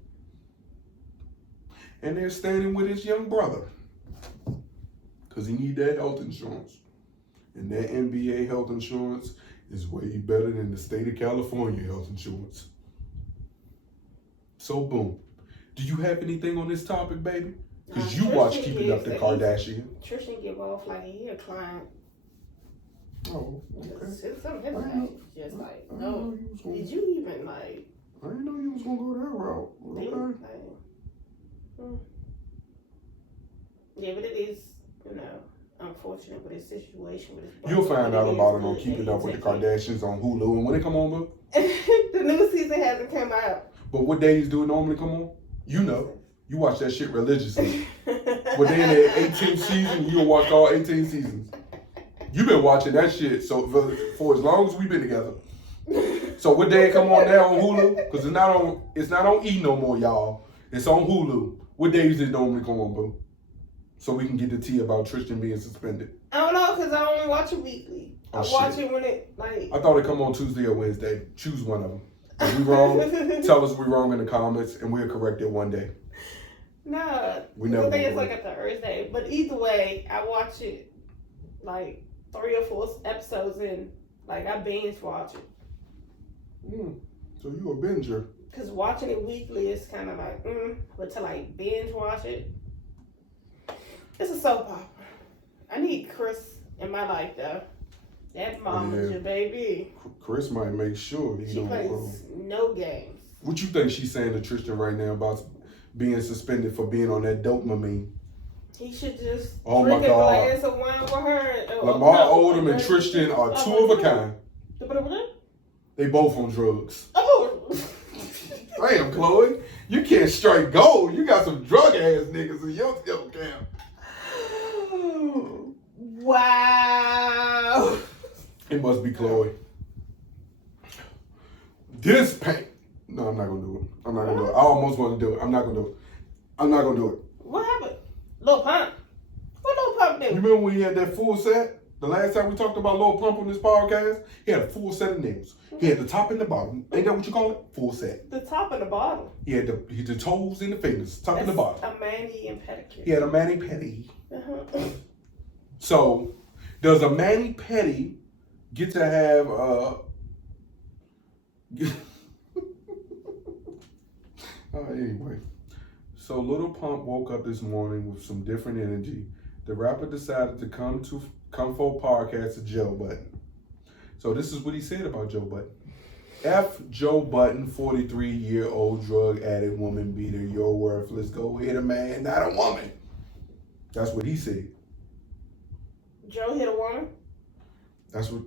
And they're standing with his young brother because he need that health insurance. And that NBA health insurance is way better than the state of California health insurance. So boom. Do you have anything on this topic, baby? Because you watch Keeping Up the Kardashian. Tristan give off like he a client. Oh, okay. Some of his actions just like, no. Did you even like? I didn't know you was gonna go that route. Okay. Yeah, but it is, unfortunate with his situation with his brother. You'll find out about it on Keeping Up with the Kardashians on Hulu. And when it come on, bro? The new season hasn't come out. But what days do it normally come on? You know. You watch that shit religiously. But then at 18th season, you'll watch all 18 seasons. You've been watching that shit for as long as we've been together. So what day it come on now on Hulu? Because it's not on E no more, y'all. It's on Hulu. What days does it normally come on, boo? So we can get the tea about Tristan being suspended. I don't know, because I only watch it weekly. I watch it when it, like... I thought it come on Tuesday or Wednesday. Choose one of them. If we wrong, tell us we're wrong in the comments, and we'll correct it one day. Nah. We never I think it's like a Thursday. But either way, I watch it, like, 3 or 4 episodes in. Like, I binge watch it. So you a binger. Because watching it weekly is kind of like, but to, like, binge watch it, it's a soap opera. I need Chris in my life, though. That mama's your baby. Chris might make sure he don't plays no games. What you think she's saying to Tristan right now about being suspended for being on that dopamine? He should just drink a glass of wine with her. Lamar Odom and Tristan are two of a kind. They both on drugs. Oh. Damn, Chloe. You can't strike gold. You got some drug ass niggas in your camp. Wow. It must be Chloe. This paint. No, I'm not gonna do it. I almost want to do it. I'm not gonna do it. What happened? Lil Pump. What Lil Pump do? You remember when he had that full set? The last time we talked about Lil Pump on this podcast, he had a full set of nails. He had the top and the bottom. Ain't that what you call it? Full set. The top and the bottom. He had the toes and the fingers, top and the bottom. A mani and pedicure. He had a mani pedi. So, does a mani pedi get to have anyway, so Lil Pump woke up this morning with some different energy. The rapper decided to come for a podcast to Joe Budden. So this is what he said about Joe Budden. F Joe Budden, 43-year-old drug addict woman beater. You're worthless. Go hit a man, not a woman. That's what he said. Joe hit a woman? That's what.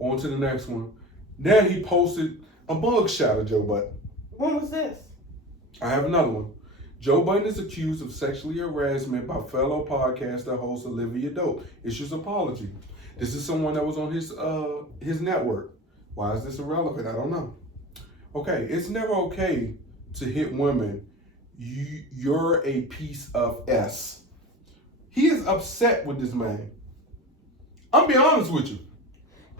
On to the next one. Now he posted a mugshot of Joe Budden. When was this? I have another one. Joe Budden is accused of sexually harassment by fellow podcaster host Olivia Dope. Issues apology. This is someone that was on his network. Why is this irrelevant? I don't know. Okay, it's never okay to hit women. You're a piece of S. He is upset with this man. I'm be honest with you.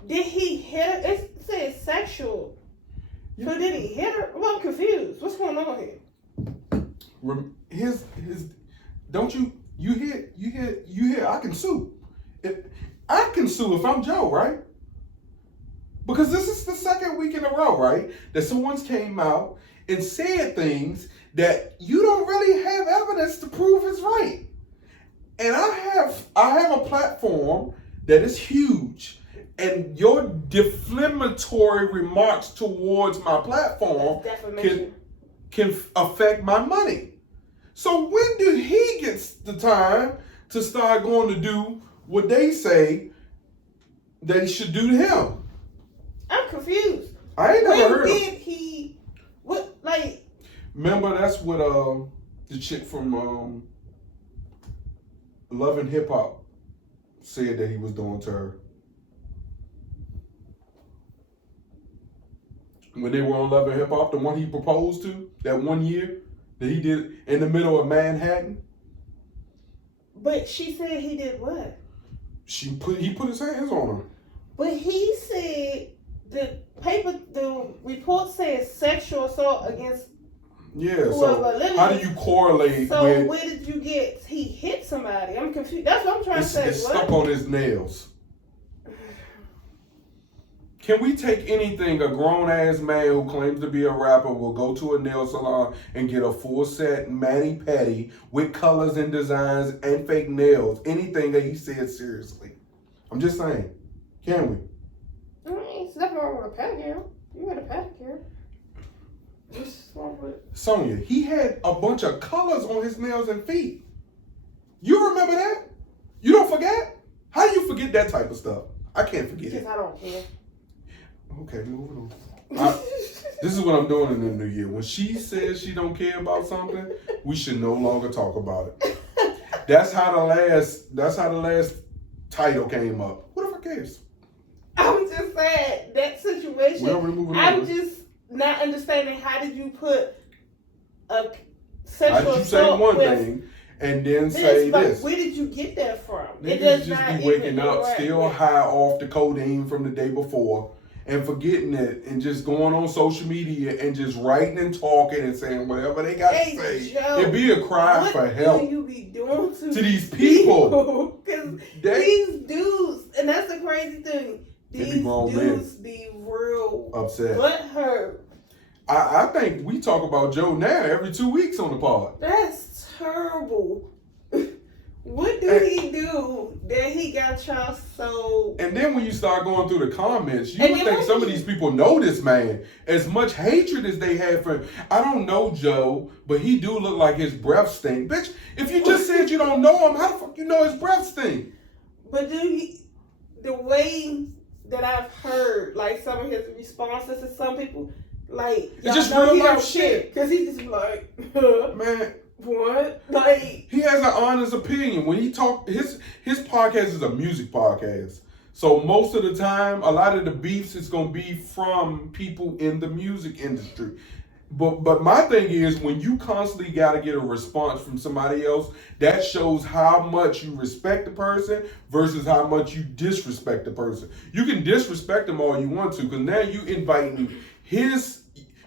Did he hit her? It says sexual. So did he hit her? Well, I'm confused. What's going on here? His don't you hear I can sue. I can sue if I'm Joe, right? Because this is the second week in a row, right? That someone's came out and said things that you don't really have evidence to prove is right. And I have a platform that is huge. And your defamatory remarks towards my platform can affect my money. So when did he get the time to start going to do what they say they should do to him? I'm confused. I ain't never heard of him. When did he, what, like? Remember, that's what the chick from Love and Hip Hop said that he was doing to her. When they were on Love and Hip Hop, the one he proposed to, that 1 year that he did in the middle of Manhattan. But she said he did what? He put his hands on her. But he said the report says sexual assault against whoever. So how do you correlate? So where did you get he hit somebody? I'm confused. That's what I'm trying to say. It's stuck on his nails. Can we take anything a grown-ass man who claims to be a rapper will go to a nail salon and get a full set mani-pedi with colors and designs and fake nails? Anything that he said seriously. I'm just saying. Can we? I mean, it's nothing wrong with a pedicure. You got a pedicure. What's wrong with it? Sonya, he had a bunch of colors on his nails and feet. You remember that? You don't forget? How do you forget that type of stuff? I can't forget it. Because I don't care. Okay, moving on. This is what I'm doing in the new year. When she says she don't care about something, we should no longer talk about it. That's how the last title came up. Who the fuck cares? I'm just saying that situation. I'm just not understanding how did you put a sexual assault. How did you say one thing and then say this? Where did you get that from? It does just be waking up still high off the codeine from the day before. And forgetting it and just going on social media and just writing and talking and saying whatever they got to say. Joe, it'd be a cry for help. What do you be doing to these people? Because these dudes, and that's the crazy thing, these dudes be real upset. Butthurt. I think we talk about Joe now every 2 weeks on the pod. That's terrible. What do he do that he got y'all so... And then when you start going through the comments, you would think some of these people know this man. As much hatred as they have for him. I don't know Joe, but he do look like his breath stink. Bitch, if you just said you don't know him, how the fuck you know his breath stink? But the way that I've heard, like some of his responses to some people, like... It's just real life shit. Because he just like... Man... What? Like he has an honest opinion. When he talk, his podcast is a music podcast. So most of the time, a lot of the beefs is gonna be from people in the music industry. But my thing is, when you constantly gotta get a response from somebody else, that shows how much you respect the person versus how much you disrespect the person. You can disrespect them all you want to, because now you inviting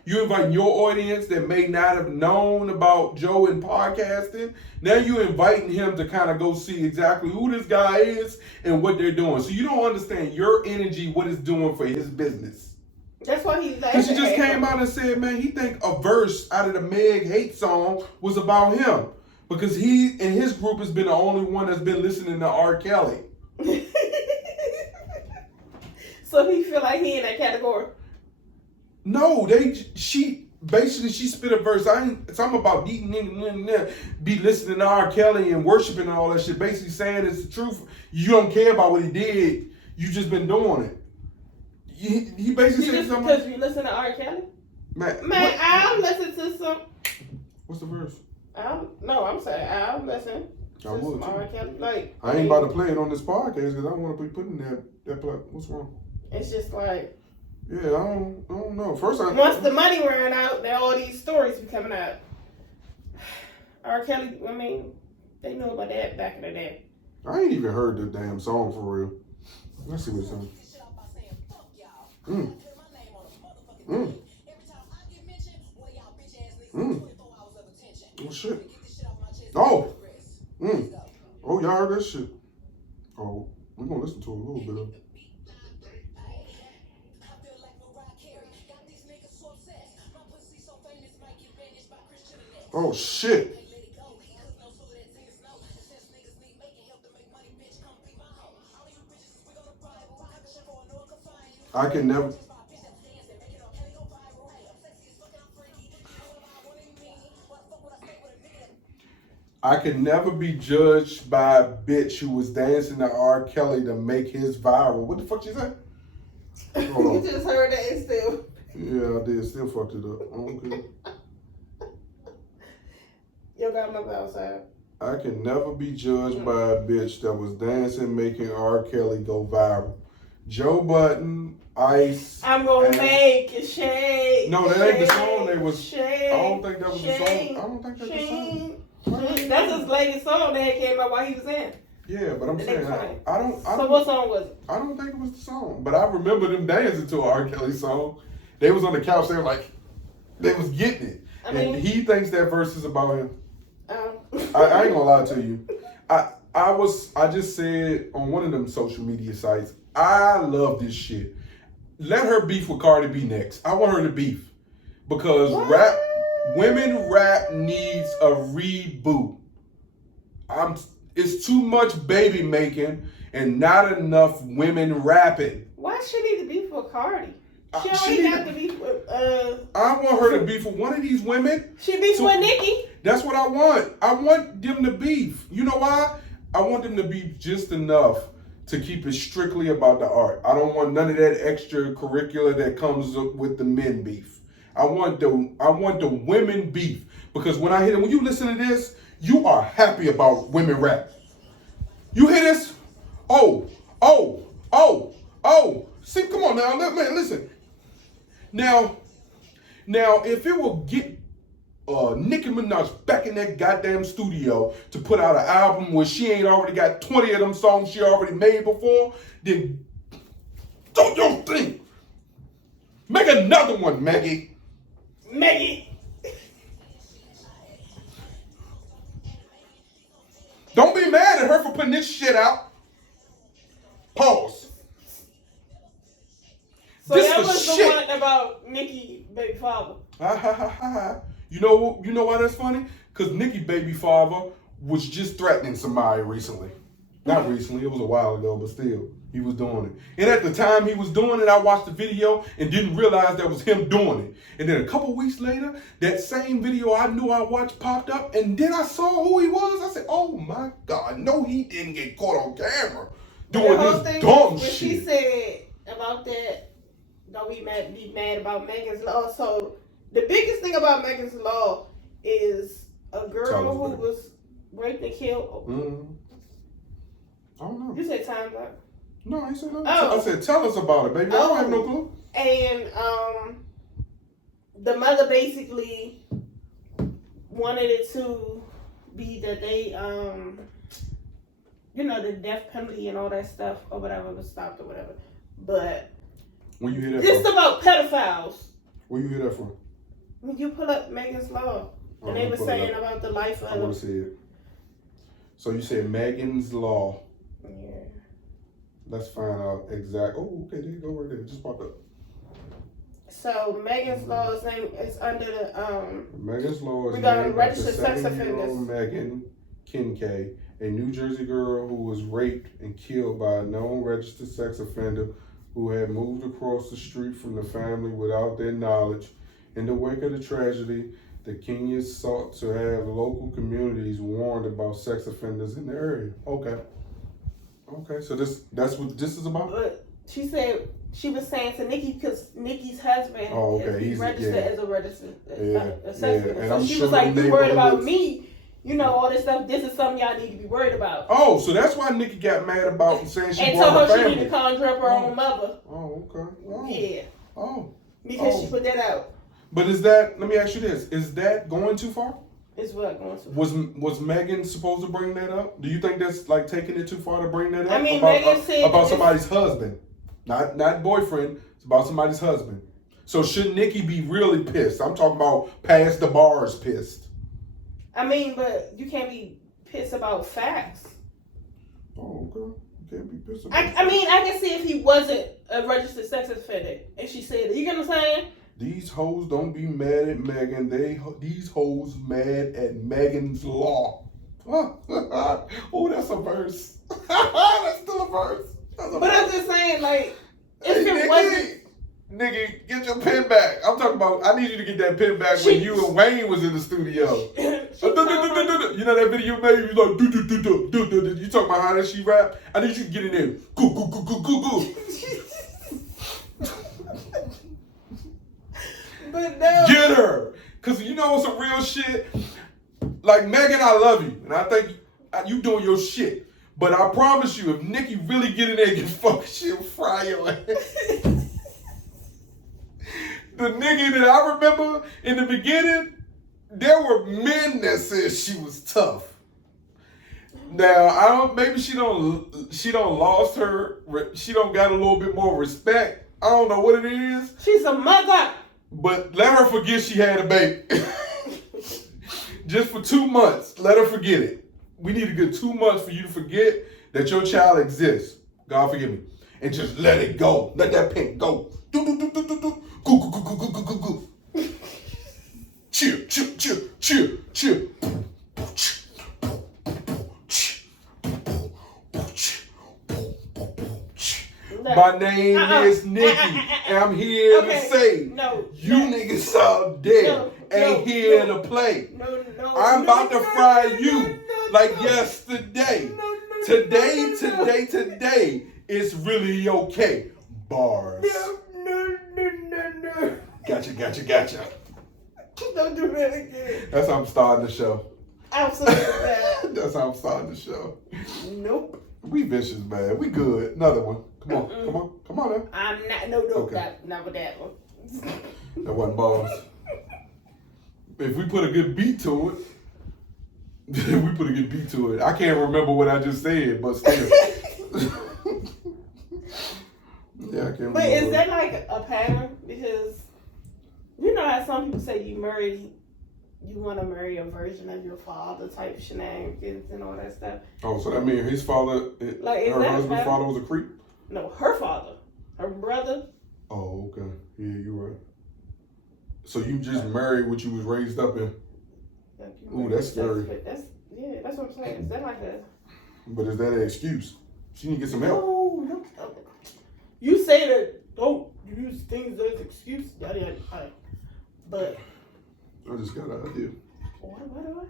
your audience that may not have known about Joe and podcasting. Now you're inviting him to kind of go see exactly who this guy is and what they're doing. So you don't understand your energy, what it's doing for his business. That's why he's like. Because she just came out and said, man, he think a verse out of the Meg hate song was about him. Because he and his group has been the only one that's been listening to R. Kelly. So he feel like he in that category? No, she spit a verse. Something about be listening to R. Kelly and worshiping and all that shit. Basically saying it's the truth. You don't care about what he did. You just been doing it. He basically said something. Because you listen to R. Kelly? Man, I'll listen to some. What's the verse? I'm saying I'll listen to some R. Kelly. Like I ain't about to play it on this podcast because I don't want to be putting that. What's wrong? It's just like. Yeah, I don't know. Once the money ran out, then all these stories be coming out. R. Kelly, I mean, they knew about that back in the day. I ain't even heard the damn song for real. Let's see what's on. Oh shit. Oh. Oh, y'all heard that shit. Oh, we're gonna listen to a little bit of it. Oh shit. I can never be judged by a bitch who was dancing to R. Kelly to make his viral. What the fuck you say? You just heard that and still. Yeah, I did. Still fucked it up. Okay. You got my outside. I can never be judged by a bitch that was dancing making R. Kelly go viral. Joe Budden, Ice. I'm gonna make it shake. No, that ain't the song. They was. Shake, I don't think that was the song. I don't think that's the song. That's his latest song that came out while he was in. Yeah, but I'm saying I don't. So what song was it? I don't think it was the song, but I remember them dancing to an R. Kelly song. They was on the couch. They were like, they was getting it, and he thinks that verse is about him. I ain't gonna lie to you. I just said on one of them social media sites, I love this shit. Let her beef with Cardi B next. I want her to beef. Because women rap needs a reboot. It's too much baby making and not enough women rapping. Why should he beef with Cardi? She already got to beef with I want her to beef with one of these women. She beefs with Nicki. That's what I want. I want them to beef. You know why? I want them to beef just enough to keep it strictly about the art. I don't want none of that extracurricular that comes up with the men beef. I want the women beef. Because when I hear them, when you listen to this, you are happy about women rap. You hear this? Oh. See, come on now, man, listen. Now, if it will get Nicki Minaj back in that goddamn studio to put out an album where she ain't already got 20 of them songs she already made before, then don't you think? Make another one, Maggie. Don't be mad at her for putting this shit out. Pause. So that was the one about Nicki baby father. You know why that's funny? Because Nicki baby father was just threatening somebody recently. Not recently, it was a while ago, but still, he was doing it. And at the time he was doing it, I watched the video and didn't realize that was him doing it. And then a couple weeks later, that same video I knew I watched popped up, and then I saw who he was. I said, oh my God, no, he didn't get caught on camera doing this dumb shit. She said about that, don't be mad about Megan's Law. So the biggest thing about Megan's Law is a girl who was raped and killed. Mm-hmm. I don't know. You said time's up. No, I ain't said nothing. I said tell us about it, baby. I don't have no clue. And the mother basically wanted it to be that they the death penalty and all that stuff or whatever was stopped or whatever. But when you hear that it's about pedophiles. Where you hear that from? When you pull up Megan's Law, and they were saying about the life of. I want to see it. So you said Megan's Law. Yeah. Let's find out exact. Oh, okay, there you go, right there. It just popped up. So Megan's Law is under the Megan's Law is regarding registered sex offenders. Megan Kincaid, a New Jersey girl who was raped and killed by a known registered sex offender who had moved across the street from the family without their knowledge. In the wake of the tragedy, the Kenyans sought to have local communities warned about sex offenders in the area. Okay, so that's what this is about? But she said, she was saying to Nicki, because Nicki's husband is registered as a registered sex offender. So she was like, you worried about me, all this stuff. This is something y'all need to be worried about. Oh, so that's why Nicki got mad about saying she and brought her family. And told her she needed to conjure up her own mother. Oh, okay. Oh. Yeah. Oh. Because she put that out. But let me ask you this, is that going too far? It's what going too far? Was Megan supposed to bring that up? Do you think that's like taking it too far to bring that up? I mean, Megan said about somebody's husband. Not boyfriend, it's about somebody's husband. So should Nicki be really pissed? I'm talking about past the bars pissed. I mean, but you can't be pissed about facts. Oh, okay. You can't be pissed about facts. I mean, I can see if he wasn't a registered sex offender and she said it. You get what I'm saying? These hoes don't be mad at Megan. These hoes mad at Megan's law. Oh, that's a verse. That's still a verse. I'm just saying, like, if it wasn't... Nigga, get your pen back. I'm talking about, I need you to get that pen back when you and Wayne was in the studio. You know that video you made? You was like, do. You talking about how that she rap? I need you to get in there. Go. But no. Get her. Because you know some real shit. Like, Megan, I love you. And I think you doing your shit. But I promise you, if Nicki really get in there and get fucked, she'll fry your ass. The nigga that I remember in the beginning, there were men that said she was tough. Now, maybe she don't lost her, she don't got a little bit more respect. I don't know what it is. She's a mother. But let her forget she had a baby. Just for 2 months, let her forget it. We need a good 2 months for you to forget that your child exists. God forgive me. And just let it go. Let that pen go. Go. Chill. My name is Nicki, and I'm here to say, you niggas out there ain't here to play. I'm about to fry you like yesterday. Today, it's really okay. Bars. No. Gotcha. Don't do that again. That's how I'm starting the show. Absolutely not. That's how I'm starting the show. Nope. We vicious, man. We good. Another one. Come on now. I'm not. No. Okay. Not with that one. That wasn't bars. If we put a good beat to it, I can't remember what I just said, but still. Yeah, I can't remember. But is that like a pattern? Because you know how some people say you want to marry a version of your father type shenanigans and all that stuff. Oh, so that means his father, her husband's father was a creep? No, her father. Her brother. Oh, okay. Yeah, you're right. So you just married what you was raised up in? Ooh, that's scary. That's what I'm saying. Is that like a... But is that an excuse? She need to get some help. No. You say that, don't use things as excuse. But... I just got an idea. What?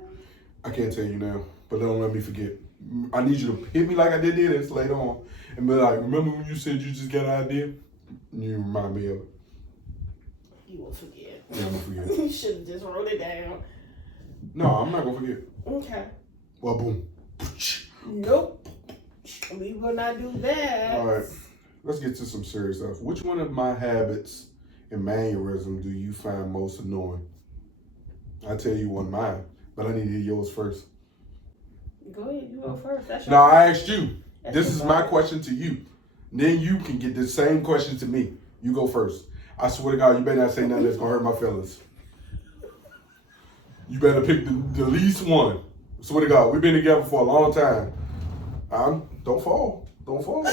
I can't tell you now, but don't let me forget. I need you to hit me like I did this later on and be like, remember when you said you just got an idea? You remind me of it. You will forget. Yeah, I'm gonna forget. You should have just wrote it down. No, I'm not gonna forget. Okay. Well, boom. Nope. We will not do that. All right. Let's get to some serious stuff. Which one of my habits and mannerisms do you find most annoying? I'll tell you one of mine, but I need to hear yours first. Go ahead, you go first. That's your No, I asked you. That's This your is my fault. question to you. Then you can get the same question to me. You go first. I swear to God, you better not say nothing that's gonna hurt my feelings. You better pick the least one. I swear to God, we've been together for a long time. Don't fall. Don't fall.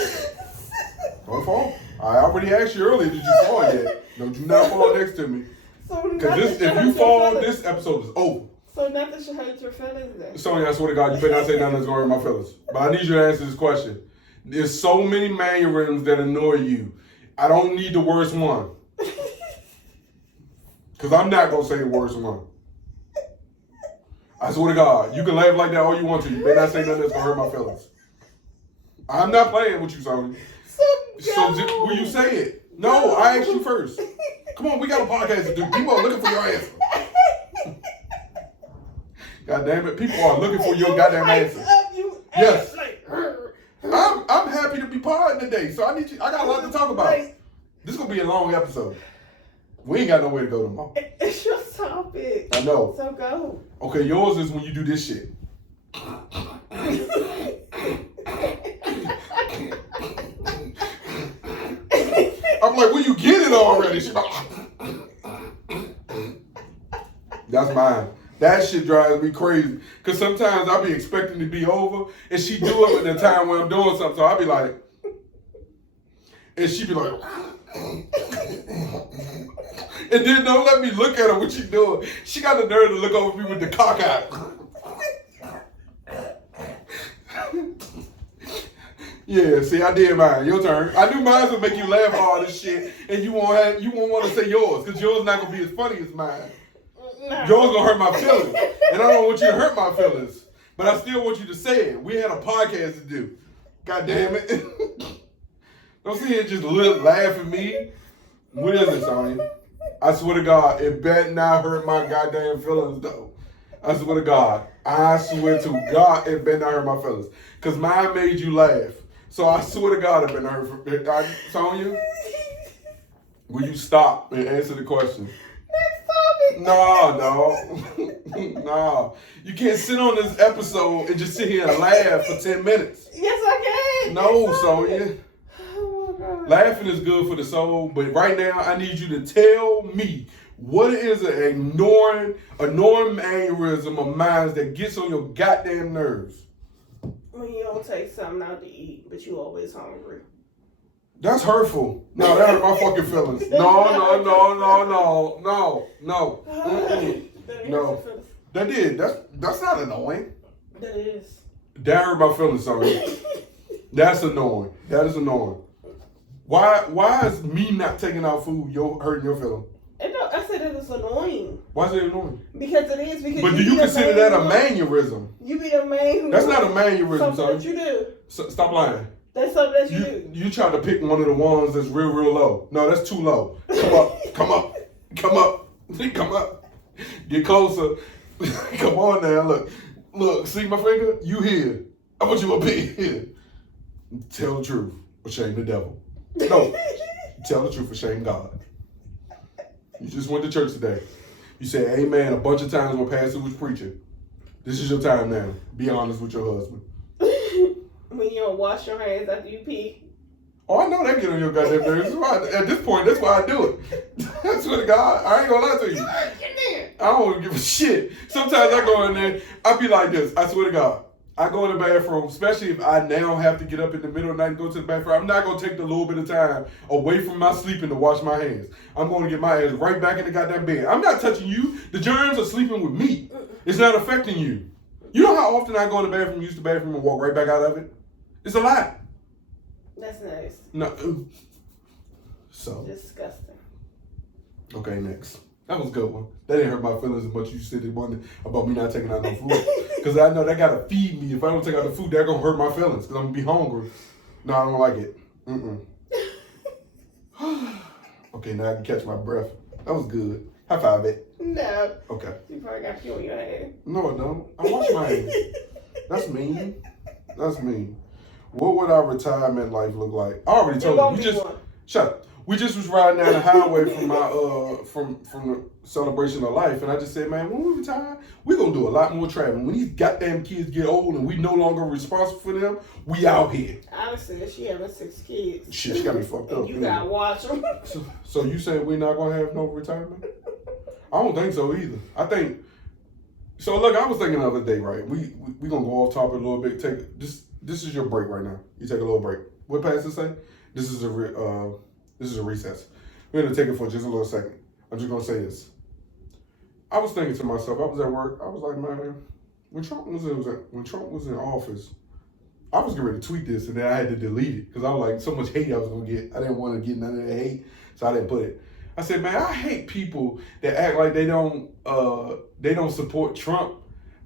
Don't fall. I already asked you earlier, did you fall yet? Don't you not fall next to me. Because if you fall, this episode is over. So nothing should hurt your feelings then. Sonya, I swear to God, you better not say nothing that's gonna hurt my feelings. But I need you to answer this question. There's so many mannerisms that annoy you. I don't need the worst one. Because I'm not gonna say the worst one. I swear to God, you can laugh like that all you want to. You better not say nothing that's gonna hurt my feelings. I'm not playing with you, Sonya. So will you say it? No, I asked you first. Come on, we got a podcast to do. People are looking for your answer. God damn it, people are looking for your goddamn answer. Yes. I'm happy to be part today, so I got a lot to talk about. This is gonna be a long episode. We ain't got nowhere to go tomorrow. It's your topic. I know. So go. Okay, yours is when you do this shit. I'm like, well, you get it already. She's like, That's mine. That shit drives me crazy. Cause sometimes I'll be expecting to be over, and she do it at the time when I'm doing something. So I'll be like, and she be like, and then don't let me look at her what she doing. She got the nerve to look over me with the cock out. Yeah, see, I did mine. Your turn. I knew mine would make you laugh at all this shit, and you won't want to say yours, because yours not gonna be as funny as mine. No. Yours gonna hurt my feelings, and I don't want you to hurt my feelings, but I still want you to say it. We had a podcast to do. God damn it! Don't sit here and just laugh at me. What is it, Sonya? I swear to God, it better not hurt my goddamn feelings, though. I swear to God. I swear to God, it better not hurt my feelings, cause mine made you laugh. So I swear to God, it better not hurt. Sonya, will you stop and answer the question? No. You can't sit on this episode and just sit here and laugh for 10 minutes. Yes, I can. No, Sonya. Oh my God. Laughing is good for the soul, but right now I need you to tell me what is an ignoring aneurysm of mine that gets on your goddamn nerves. When you don't take something out to eat, but you always hungry. That's hurtful. No, that hurt my fucking feelings. No. No. That did. That's not annoying. That is. That hurt my feelings, sorry. That's annoying. That is annoying. Why is me not taking out food hurting your feelings? I said it is annoying. Why is it annoying? Because it is. Because but do you consider that a mannerism? You be the man. That's not a mannerism, something that you do. Stop lying. That's something that you do. You tried to pick one of the ones that's real low. No, that's too low. Come up. Get closer. Come on now. Look. See my finger? You here. I want you up here. Tell the truth or shame the devil. No. Tell the truth or shame God. You just went to church today. You said amen a bunch of times when Pastor was preaching. This is your time now. Be honest with your husband. When you don't wash your hands after you pee. Oh, I know that get on your goddamn nerves. At this point, that's why I do it. I swear to God, I ain't gonna lie to you. I don't give a shit. Sometimes I go in there, I be like this. I swear to God. I go in the bathroom, especially if I now have to get up in the middle of the night and go to the bathroom. I'm not going to take the little bit of time away from my sleeping to wash my hands. I'm going to get my ass right back in the goddamn bed. I'm not touching you. The germs are sleeping with me. It's not affecting you. You know how often I go in the bathroom, use the bathroom, and walk right back out of it? It's a lot. That's nice. No. So. Disgusting. Okay, next. That was a good one. That didn't hurt my feelings as much as you said it wondering about me not taking out no food. Because I know they got to feed me. If I don't take out the food, they're going to hurt my feelings because I'm going to be hungry. No, I don't like it. Okay, now I can catch my breath. That was good. High five it. No. Okay. You probably got pee on your hand. No, I don't. I wash my hands. That's mean. That's mean. What would our retirement life look like? I already told you. Shut up. We just was riding down the highway from my from the celebration of life, and I just said, man, when we retire, we're gonna do a lot more traveling. When these goddamn kids get old and we no longer responsible for them, we out here. Honestly, she having 6 kids. Shit, she got me fucked up. You gotta watch them. So you saying we're not gonna have no retirement? I don't think so either. I think so. Look, I was thinking the other day, right? We gonna go off topic a little bit. Take this. This is your break right now. You take a little break. What Pastor say? This is a recess. We're gonna take it for just a little second. I'm just gonna say this. I was thinking to myself. I was at work. I was like, man, when Trump was in office, I was getting ready to tweet this, and then I had to delete it because I was like, so much hate I was gonna get. I didn't want to get none of that hate, so I didn't put it. I said, man, I hate people that act like they don't support Trump,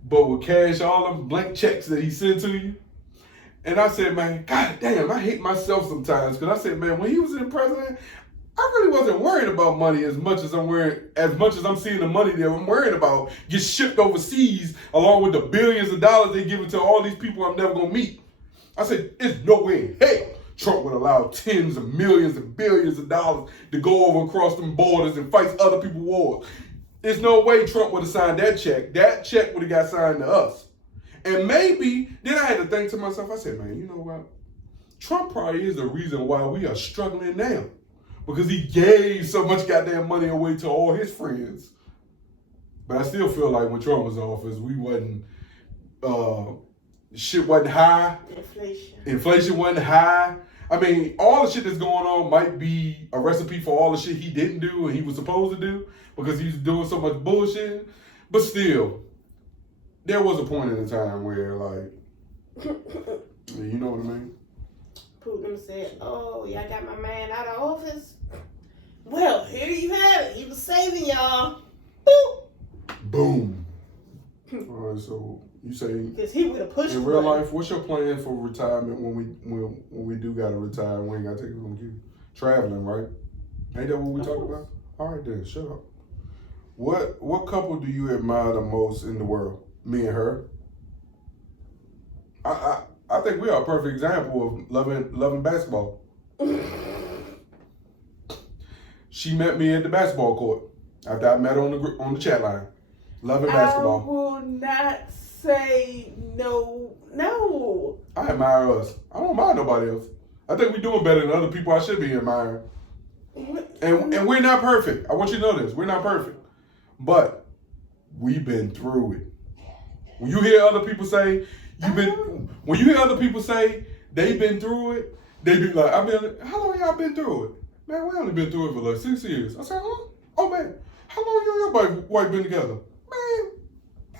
but will cash all them blank checks that he sent to you. And I said, man, god damn, I hate myself sometimes. Because I said, man, when he was in president, I really wasn't worried about money as much as I'm seeing the money that I'm worried about get shipped overseas along with the billions of dollars they give it to all these people I'm never going to meet. I said, it's no way in hell Trump would allow tens of millions and billions of dollars to go over across them borders and fight other people's wars. There's no way Trump would have signed that check. That check would have got signed to us. And maybe, then I had to think to myself, I said, man, you know what? Trump probably is the reason why we are struggling now. Because he gave so much goddamn money away to all his friends. But I still feel like when Trump was in office, we wasn't, shit wasn't high. Inflation wasn't high. I mean, all the shit that's going on might be a recipe for all the shit he didn't do and he was supposed to do because he was doing so much bullshit. But still, there was a point in the time where, like, you know what I mean? Putin said, oh, y'all got my man out of office? Well, here you have it. He was saving y'all. Boop. Boom. All right, so you say because he would have pushed in real life. What's your plan for retirement when we do gotta retire? And we ain't gotta take it from you. Traveling, right? Ain't that what we talk about? All right, then shut up. What couple do you admire the most in the world? Me and her. I think we are a perfect example of loving basketball. She met me at the basketball court after I met her on the chat line. Loving basketball. I will not say no. I admire us. I don't admire nobody else. I think we're doing better than other people I should be admiring. And we're not perfect. I want you to know this. We're not perfect. But we've been through it. When you hear other people say they've been through it, they be like, how long y'all been through it? Man, we only been through it for like 6 years. I said, huh? Oh man, how long you and your wife been together? Man,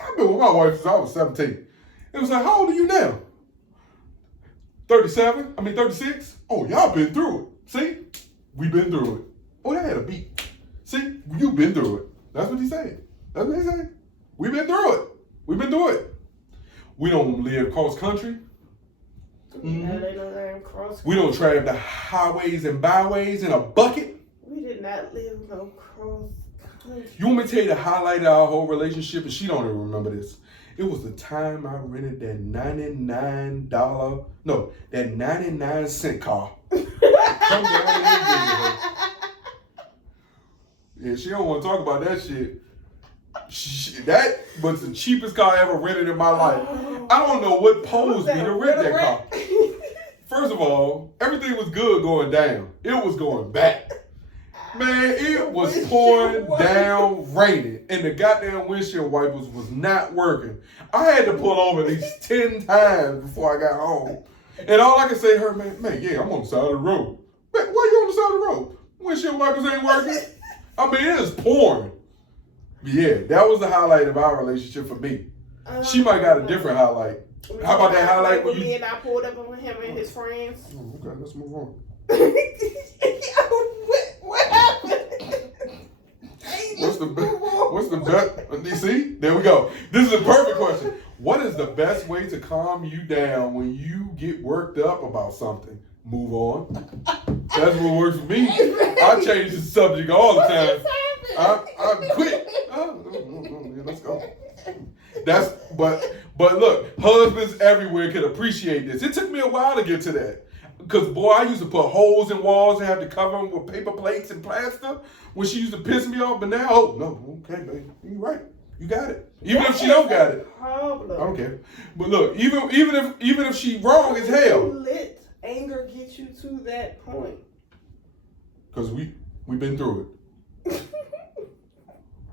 I've been with my wife since I was 17. It was like, how old are you now? 36? Oh, y'all been through it. See? We been through it. Oh, that had a beat. See? You been through it. That's what he said. That's what he said. We been through it. We been through it. We don't live cross country. No, they don't live cross country. We don't travel the highways and byways in a bucket. We did not live no cross country. You want me to tell you the highlight of our whole relationship? And she don't even remember this. It was the time I rented that 99 cent car. Come down and visit her. Yeah, she don't want to talk about that shit. That was the cheapest car I ever rented in my life. I don't know what posed me to rent that car. First of all, everything was good going down. It was going back. Man, it was pouring down, raining, and the goddamn windshield wipers was not working. I had to pull over at least 10 times before I got home. And all I could say to her, man, yeah, I'm on the side of the road. Man, why you on the side of the road? Windshield wipers ain't working. I mean, it is pouring. Yeah, that was the highlight of our relationship for me. She might got a different highlight. How about that highlight when me and I pulled up on him and his friends? Oh, okay, let's move on. What happened? What's the best? See, there we go. This is a perfect question. What is the best way to calm you down when you get worked up about something? Move on. That's what works for me. I change the subject all the time. I quit. Let's go. But look, husbands everywhere can appreciate this. It took me a while to get to that. Because, boy, I used to put holes in walls and have to cover them with paper plates and plaster when she used to piss me off. But now, oh, no, okay, baby. You're right. You got it. Even if she don't got it. Problem. I don't care. But look, even if she wrong as hell. Let anger get you to that point. Because we've been through it.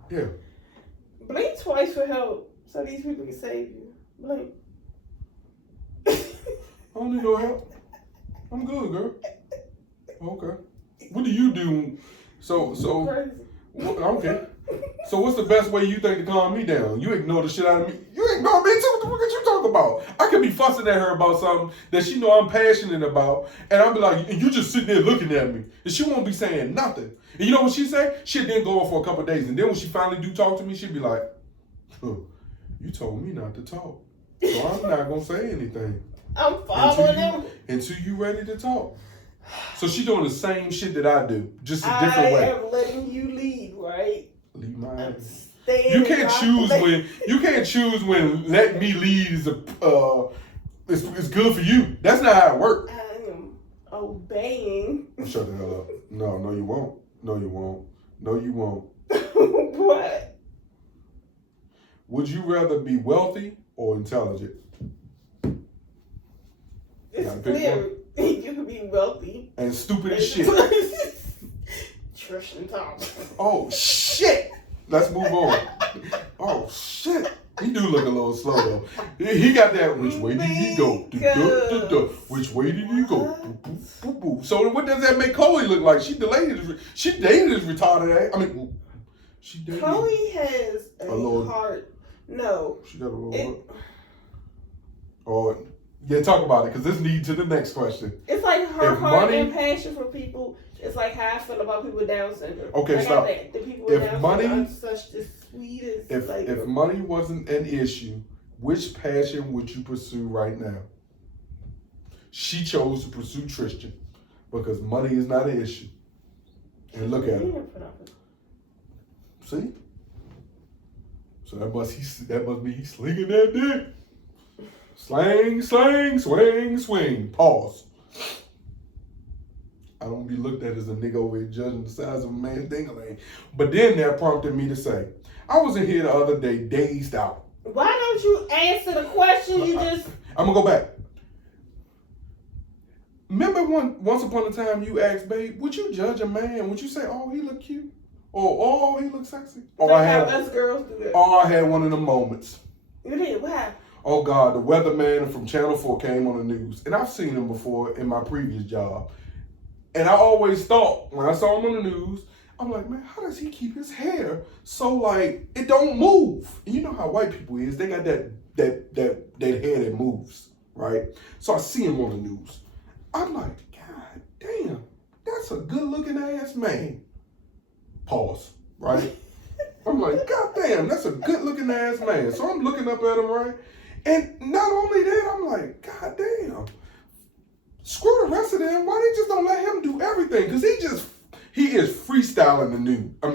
Yeah. Blink twice for help so these people can save you. Blink. I don't need no help. I'm good, girl. Okay. What do you do? So okay. So what's the best way you think to calm me down? You ignore the shit out of me. You ignore me too. What the fuck are you talking about? I could be fussing at her about something that she know I'm passionate about, and I'll be like, and you just sitting there looking at me, and she won't be saying nothing. And you know what she say? She'd then go on for a couple of days, and then when she finally do talk to me, she'd be like, you told me not to talk, so I'm not gonna say anything. I'm following them until you ready to talk. So she doing the same shit that I do, just a different way. I am letting you lead, right? Lead my ass. You can't choose when let me lead is it's good for you. That's not how it works. I am obeying. Shut the hell up. No, you won't. No, you won't. No, you won't. What? Would you rather be wealthy or intelligent? It's clear. You could be wealthy. And stupid as shit. Tristan Thompson. Oh, shit. Let's move on. Oh shit. He do look a little slow though. He got that. Which way did he go? Which way did he go? So what does that make Chloe look like? She dated his retarded ass. I mean, she dated. Chloe has a little heart. No. She got a little. Oh, yeah. Talk about it, because this leads to the next question. It's like her heart and passion for people. It's like how I feel about people with Down syndrome. Okay, like stop. The people with Down syndrome are such the sweetest. If money wasn't an issue, which passion would you pursue right now? She chose to pursue Tristan because money is not an issue. And look at her. See? So that must be he's slinging that dick. Slang, slang, swing, swing. Pause. I don't be looked at as a nigga over here judging the size of a man's ding-a-ling. But then that prompted me to say, I was in here the other day, dazed out. Why don't you answer the question you just... I'm going to go back. Remember once upon a time you asked, babe, would you judge a man? Would you say, oh, he look cute? Or, oh, he look sexy? Or us girls do that. Or I had one of them moments. You did? What happened? Oh, God, the weatherman from Channel 4 came on the news. And I've seen him before in my previous job. And I always thought, when I saw him on the news, I'm like, man, how does he keep his hair so, like, it don't move? And you know how white people is. They got that hair that moves, right? So I see him on the news. I'm like, God damn, that's a good-looking ass man. Pause, right? I'm like, God damn, that's a good-looking ass man. So I'm looking up at him, right? And not only that, I'm like, God damn. Screw the rest of them. Why they just don't let him do everything? Because he is freestyling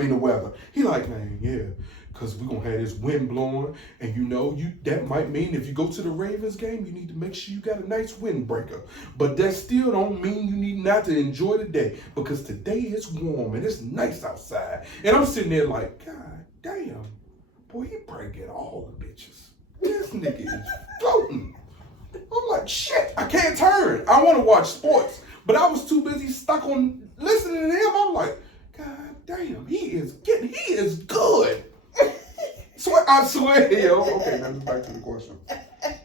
the weather. He like, man, yeah, because we're going to have this wind blowing. And that might mean if you go to the Ravens game, you need to make sure you got a nice windbreaker. But that still don't mean you need not to enjoy the day, because today it's warm and it's nice outside. And I'm sitting there like, God damn, boy, he breaking all the bitches. This nigga is floating. I'm like, shit, I can't turn. I want to watch sports, but I was too busy stuck on listening to him. I'm like, God damn, he is good. So I swear, okay, now back to the question.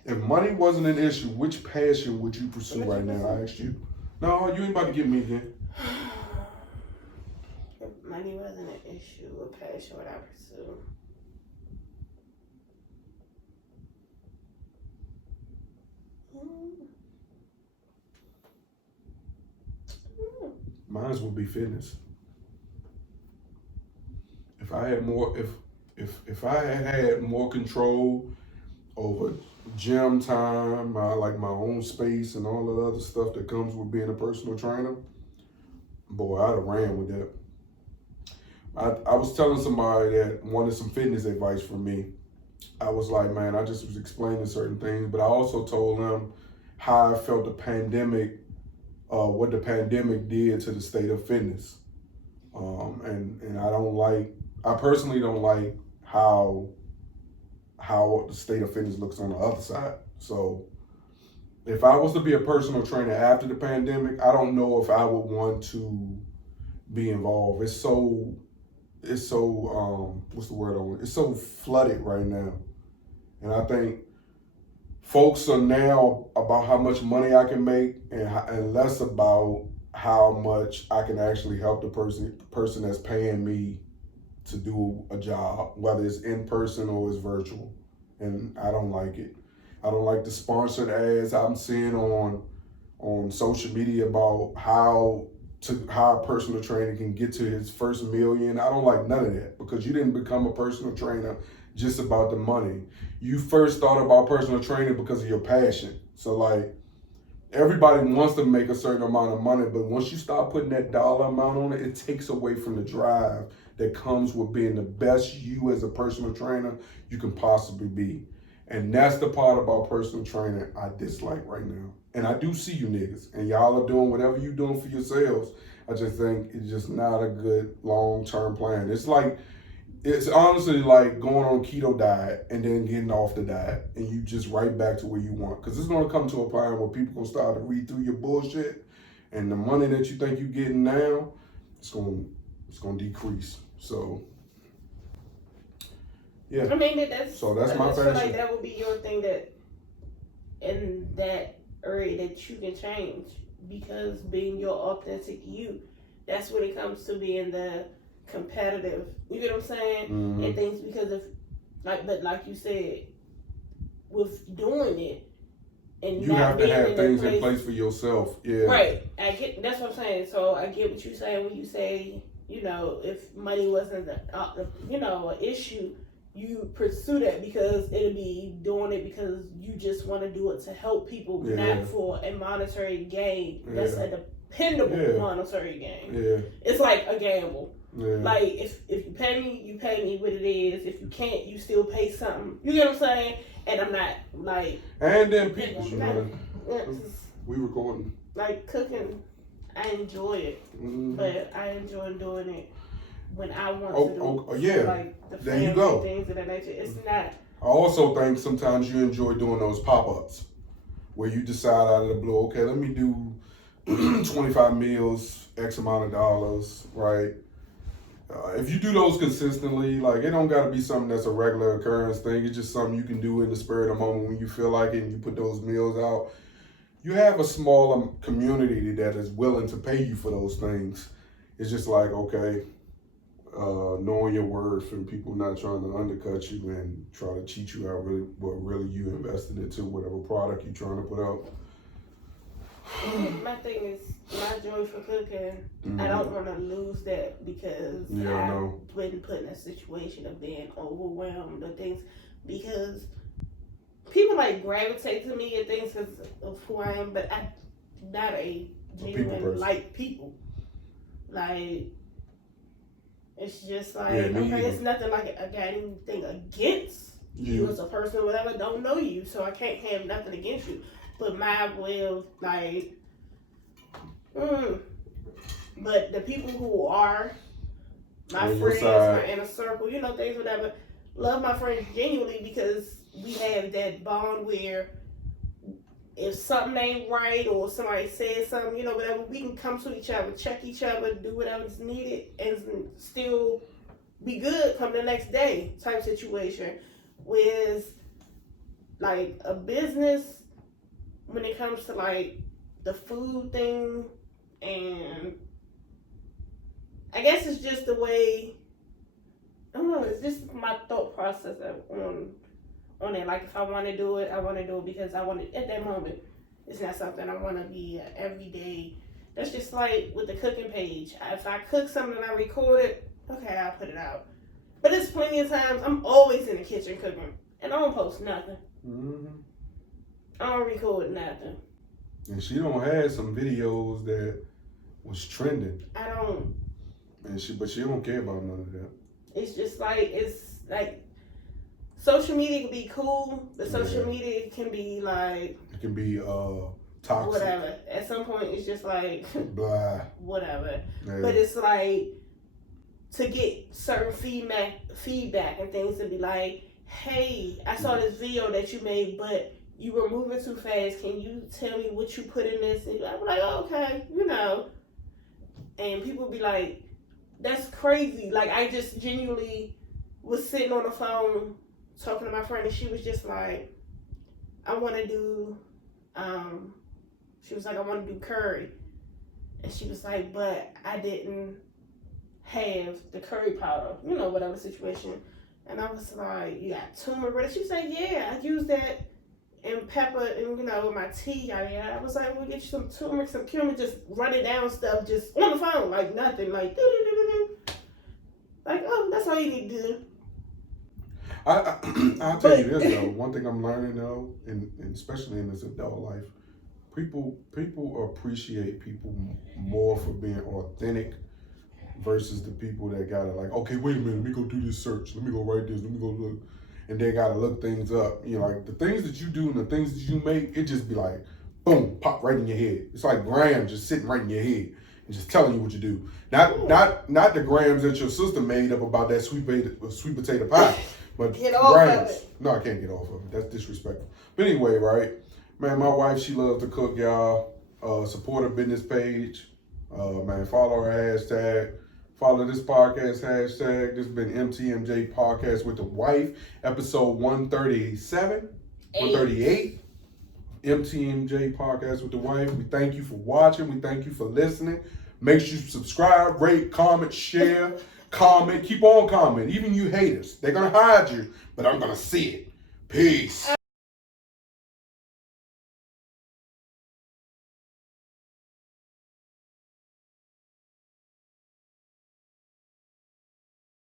If money wasn't an issue, which passion would you pursue right now? I asked you. No, you ain't about to get me again. If money wasn't an issue, what passion would I pursue? Mine would be fitness. If I had more, if I had more control over gym time, my own space and all the other stuff that comes with being a personal trainer, boy, I'd have ran with that. I was telling somebody that wanted some fitness advice from me. I was like, man, I just was explaining certain things, but I also told them how I felt what the pandemic did to the state of fitness. And I personally don't like how the state of fitness looks on the other side. So if I was to be a personal trainer after the pandemic, I don't know if I would want to be involved. It's so what's the word I want? It's so flooded right now. And I think folks are now about how much money I can make and less about how much I can actually help the person that's paying me to do a job, whether it's in person or it's virtual. And I don't like it. I don't like the sponsored ads I'm seeing on social media about how a personal trainer can get to his first million. I don't like none of that, because you didn't become a personal trainer just about the money. You first thought about personal training because of your passion. So like, everybody wants to make a certain amount of money, but once you start putting that dollar amount on it, it takes away from the drive that comes with being the best you as a personal trainer you can possibly be. And that's the part about personal training I dislike right now. And I do see you niggas, and y'all are doing whatever you're doing for yourselves. I just think it's just not a good long-term plan. It's honestly like going on a keto diet and then getting off the diet, and you just right back to where you want. Because it's going to come to a point where people going to start to read through your bullshit, and the money that you think you're getting now, it's going to decrease. So Yeah. I mean, that's my I feel like passion. that would be your thing that in that area that you can change, because being your authentic you, that's when it comes to being the competitive. You get what I'm saying? Mm-hmm. And things because of like you said, with doing it. And you have to have things in place for yourself. Yeah. Right. I get. That's what I'm saying. So I get what you're saying when you say, if money wasn't an issue, you pursue that because it'll be doing it because you just want to do it to help people, not for a monetary gain. Yeah. That's a dependable monetary gain. Yeah. It's like a gamble. Yeah. Like if you pay me what it is. If you can't, you still pay something. You get what I'm saying? And I'm not like. And then people, we recording. Like cooking, I enjoy it, but I enjoy doing it when I want to do it. Yeah, like the there you go. Things of that nature. It's not. I also think sometimes you enjoy doing those pop-ups where you decide out of the blue, okay, let me do 25 meals, X amount of dollars, right? If you do those consistently, like it don't got to be something that's a regular occurrence thing. It's just something you can do in the spur of the moment when you feel like it and you put those meals out. You have a small community that is willing to pay you for those things. It's just like, okay, knowing your worth and people not trying to undercut you and try to cheat you out really you invested into whatever product you're trying to put out. My thing is my joy for cooking. I don't want to lose that because I've been put in a situation of being overwhelmed or things because people like gravitate to me and things because of who I am, but I'm not a genuine like people. Like it's just like it's nothing like I got anything against you as a person or whatever. Don't know you, so I can't have nothing against you. But my way of like, but the people who are my friends, my inner circle, things, whatever, love my friends genuinely because we have that bond where if something ain't right or somebody says something, whatever, we can come to each other, check each other, do whatever's needed, and still be good come the next day type situation. Whereas, like, a business, when it comes to, like, the food thing, and I guess it's just the way, I don't know, it's just my thought process on it. Like, if I want to do it, I want to do it because I want it at that moment. It's not something I want to be every day. That's just like with the cooking page. If I cook something and I record it, okay, I'll put it out. But there's plenty of times I'm always in the kitchen cooking, and I don't post nothing. I don't record nothing. And she don't have some videos that was trending. I don't. But she don't care about none of that. It's like social media can be cool, but social media can be like it can be toxic. Whatever. At some point it's just like blah. Whatever. Yeah. But it's like to get certain feedback and things to be like, hey, I saw this video that you made, but you were moving too fast. Can you tell me what you put in this? And I'm like, oh, okay, And people be like, that's crazy. Like, I just genuinely was sitting on the phone talking to my friend, and she was just like, I want to do, she was like, I want to do curry. And she was like, but I didn't have the curry powder, whatever situation. And I was like, you got turmeric? She was like, yeah, I use that and pepper and, my tea. I was like, we'll get you some turmeric, some cumin, just running down stuff, just on the phone, like nothing, like, like, oh, that's all you need to do. I'll tell you this, though. One thing I'm learning, though, and especially in this adult life, people appreciate people more for being authentic versus the people that gotta like, okay, wait a minute, let me go do this search, let me go write this, let me go look, and they gotta look things up. Like the things that you do and the things that you make, it just be like, boom, pop right in your head. It's like grams just sitting right in your head and just telling you what you do. Not the grams that your sister made up about that sweet potato pie, but get off grams. Of it. No, I can't get off of it. That's disrespectful. But anyway, right, man, my wife, she loves to cook, y'all. Support her business page. Man, follow her hashtag. Follow this podcast hashtag. This has been MTMJ Podcast with the Wife, episode 137, 138. MTMJ Podcast with the Wife. We thank you for watching. We thank you for listening. Make sure you subscribe, rate, comment, share, comment. Keep on commenting. Even you haters, they're going to hide you, but I'm going to see it. Peace.